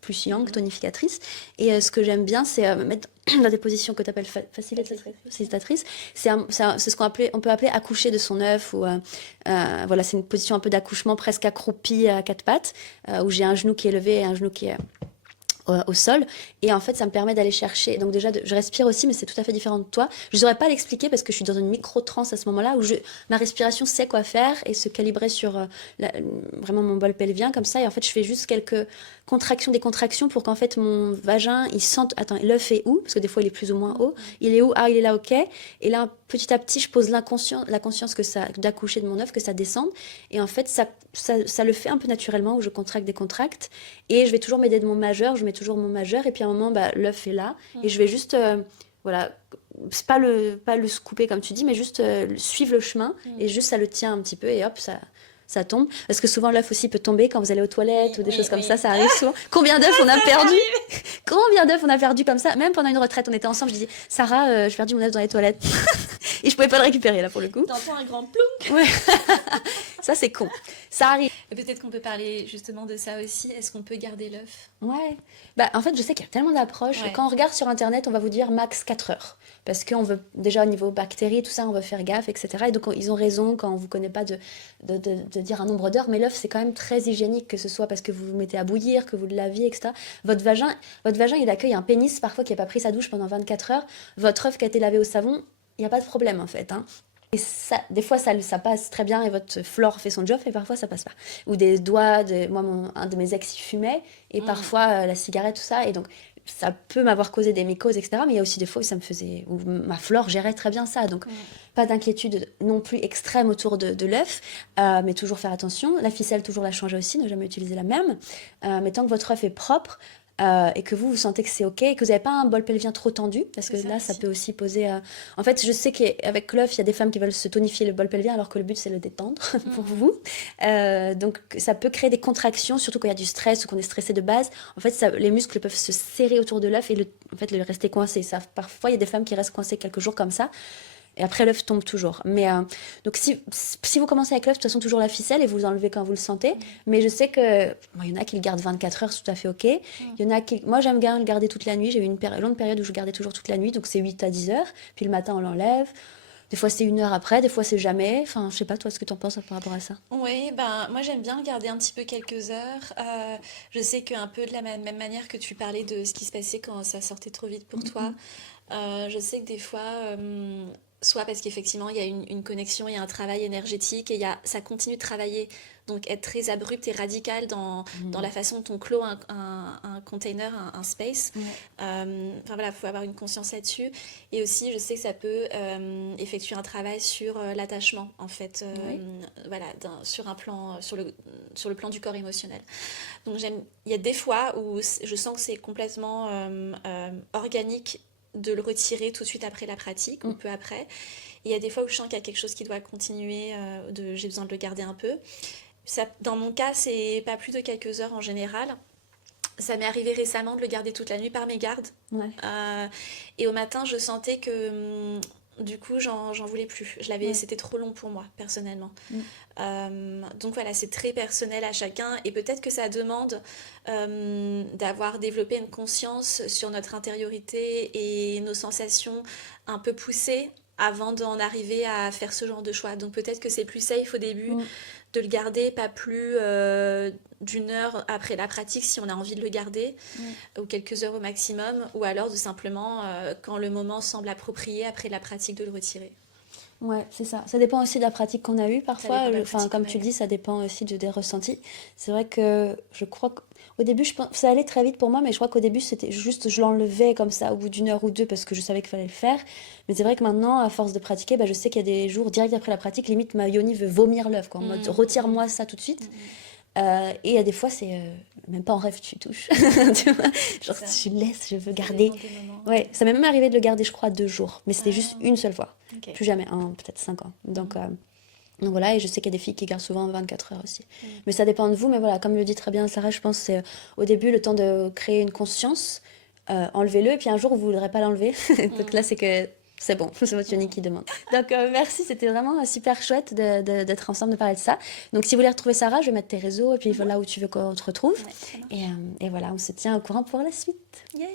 plus yang, tonificatrices. Et ce que j'aime bien, c'est mettre dans des positions que tu appelles facilitatrices. C'est ce on peut appeler accoucher de son œuf. Voilà, c'est une position un peu d'accouchement, presque accroupie à quatre pattes, où j'ai un genou qui est levé et un genou qui est au sol, et en fait ça me permet d'aller chercher, donc déjà je respire aussi, mais c'est tout à fait différent de toi. Je ne saurais pas l'expliquer parce que je suis dans une micro-transe à ce moment-là où ma respiration sait quoi faire et se calibrer sur vraiment mon bol pelvien comme ça, et en fait je fais juste quelques contractions, des contractions pour qu'en fait mon vagin il sente, attends, l'œuf est où, parce que des fois il est plus ou moins haut, il est où, ah il est là, ok, et là petit à petit je pose la conscience que d'accoucher de mon œuf, que ça descende, et en fait ça le fait un peu naturellement, où je contracte des contractes, et je vais toujours m'aider de mon majeur, je mets toujours mon majeur, et puis à un moment l'œuf est là, et je vais juste voilà, c'est pas le scooper comme tu dis, mais juste suivre le chemin, et juste ça le tient un petit peu, et hop, ça tombe. Parce que souvent, l'œuf aussi peut tomber quand vous allez aux toilettes ou des choses comme ça arrive souvent. Combien d'œufs on a perdu? Combien d'œufs on a perdu comme ça? Même pendant une retraite, on était ensemble, je dis, Sarah, j'ai perdu mon œuf dans les toilettes. Et je pouvais pas le récupérer, là, pour le coup. T'entends un grand plounk? Ouais. Ça, c'est con. Ça arrive. Et peut-être qu'on peut parler justement de ça aussi. Est-ce qu'on peut garder l'œuf? Ouais. En fait, je sais qu'il y a tellement d'approches. Ouais. Quand on regarde sur Internet, on va vous dire max 4 heures. Parce qu'on veut, déjà au niveau bactéries, tout ça, on veut faire gaffe, etc. Et donc, ils ont raison quand on vous connaît pas de dire un nombre d'heures. Mais l'œuf, c'est quand même très hygiénique, que ce soit parce que vous vous mettez à bouillir, que vous le laviez, etc. Votre vagin, il accueille un pénis, parfois, qui n'a pas pris sa douche pendant 24 heures. Votre œuf qui a été lavé au savon, il n'y a pas de problème, en fait, hein. Et ça, des fois, ça passe très bien et votre flore fait son job, et parfois, ça passe pas. Ou des doigts, un de mes ex, il fumait, et parfois, la cigarette, tout ça, et donc, ça peut m'avoir causé des mycoses, etc. Mais il y a aussi des fois où ma flore gérait très bien ça. Donc, pas d'inquiétude non plus extrême autour de l'œuf, mais toujours faire attention. La ficelle, toujours la changer aussi, ne jamais utiliser la même. Mais tant que votre œuf est propre, et que vous sentez que c'est ok, et que vous n'avez pas un bol pelvien trop tendu, parce que là, ça peut aussi poser... En fait, je sais qu'avec l'œuf, il y a des femmes qui veulent se tonifier le bol pelvien, alors que le but, c'est le détendre pour vous. Donc, ça peut créer des contractions, surtout quand il y a du stress ou qu'on est stressé de base. En fait, les muscles peuvent se serrer autour de l'œuf et le rester coincé. Parfois, il y a des femmes qui restent coincées quelques jours comme ça. Et après, l'œuf tombe toujours. Mais donc, si vous commencez avec l'œuf, de toute façon, toujours la ficelle et vous enlevez quand vous le sentez. Mais je sais que bon, il y en a qui le gardent 24 heures, c'est tout à fait OK. Il y en a qui... Moi, j'aime bien le garder toute la nuit. J'ai eu une longue période où je gardais toujours toute la nuit. Donc, c'est 8 à 10 heures. Puis le matin, on l'enlève. Des fois, c'est 1 heure après. Des fois, c'est jamais. Enfin, je sais pas, toi, ce que t'en penses par rapport à ça. Oui, ben moi j'aime bien le garder un petit peu quelques heures. Je sais qu'un peu de la même manière que tu parlais de ce qui se passait quand ça sortait trop vite pour toi, je sais que des fois, soit parce qu'effectivement il y a une connexion, il y a un travail énergétique et ça continue de travailler. Donc être très abrupt et radical dans la façon dont on clôt un container, un space. Ouais. Enfin voilà, il faut avoir une conscience là-dessus. Et aussi, je sais que ça peut effectuer un travail sur l'attachement, en fait, Oui. voilà, sur un plan, sur le plan du corps émotionnel. Donc il y a des fois où je sens que c'est complètement organique de le retirer tout de suite après la pratique ou peu après. Et il y a des fois où je sens qu'il y a quelque chose qui doit continuer, j'ai besoin de le garder un peu. Ça, dans mon cas, c'est pas plus de quelques heures en général. Ça m'est arrivé récemment de le garder toute la nuit par mégarde. Ouais. Et au matin, je sentais que du coup, j'en voulais plus. Ouais. C'était trop long pour moi, personnellement. Mm. Donc voilà, c'est très personnel à chacun. Et peut-être que ça demande d'avoir développé une conscience sur notre intériorité et nos sensations un peu poussées avant d'en arriver à faire ce genre de choix. Donc peut-être que c'est plus safe au début Mm. de le garder pas plus d'1 heure après la pratique si on a envie de le garder, ou quelques heures au maximum, ou alors de simplement, quand le moment semble approprié après la pratique, de le retirer. Ouais, c'est ça. Ça dépend aussi de la pratique qu'on a eue Ça dépend parfois. de la Enfin, pratique comme qu'on a tu eue. dis, ça dépend aussi des ressentis. C'est vrai que je crois qu'au début, ça allait très vite pour moi, mais je crois qu'au début, c'était juste, je l'enlevais comme ça au bout d'1 heure ou deux parce que je savais qu'il fallait le faire. Mais c'est vrai que maintenant, à force de pratiquer, bah, je sais qu'il y a des jours, direct après la pratique, limite, ma yoni veut vomir l'œuf, quoi, en mode retire-moi ça tout de suite. Et il y a des fois, c'est même pas en rêve, tu touches. Tu vois, genre, Ça. je laisse, je veux Ça garder. dépend des moments. Ouais, ça m'est même arrivé de le garder, je crois, 2 jours. Mais c'était juste une seule fois. Ok. Plus jamais, peut-être 5 ans. Donc voilà, et je sais qu'il y a des filles qui gardent souvent 24 heures aussi. Mais ça dépend de vous, mais voilà, comme le dit très bien Sarah, je pense que c'est au début le temps de créer une conscience, enlevez-le, et puis un jour vous ne voudrez pas l'enlever. Donc là, c'est que c'est bon, c'est votre Yoni qui demande. Donc merci, c'était vraiment super chouette d'être ensemble, de parler de ça. Donc si vous voulez retrouver Sarah, je vais mettre tes réseaux, et puis voilà où tu veux qu'on te retrouve. Ouais, ça marche. Et voilà, on se tient au courant pour la suite. Yay!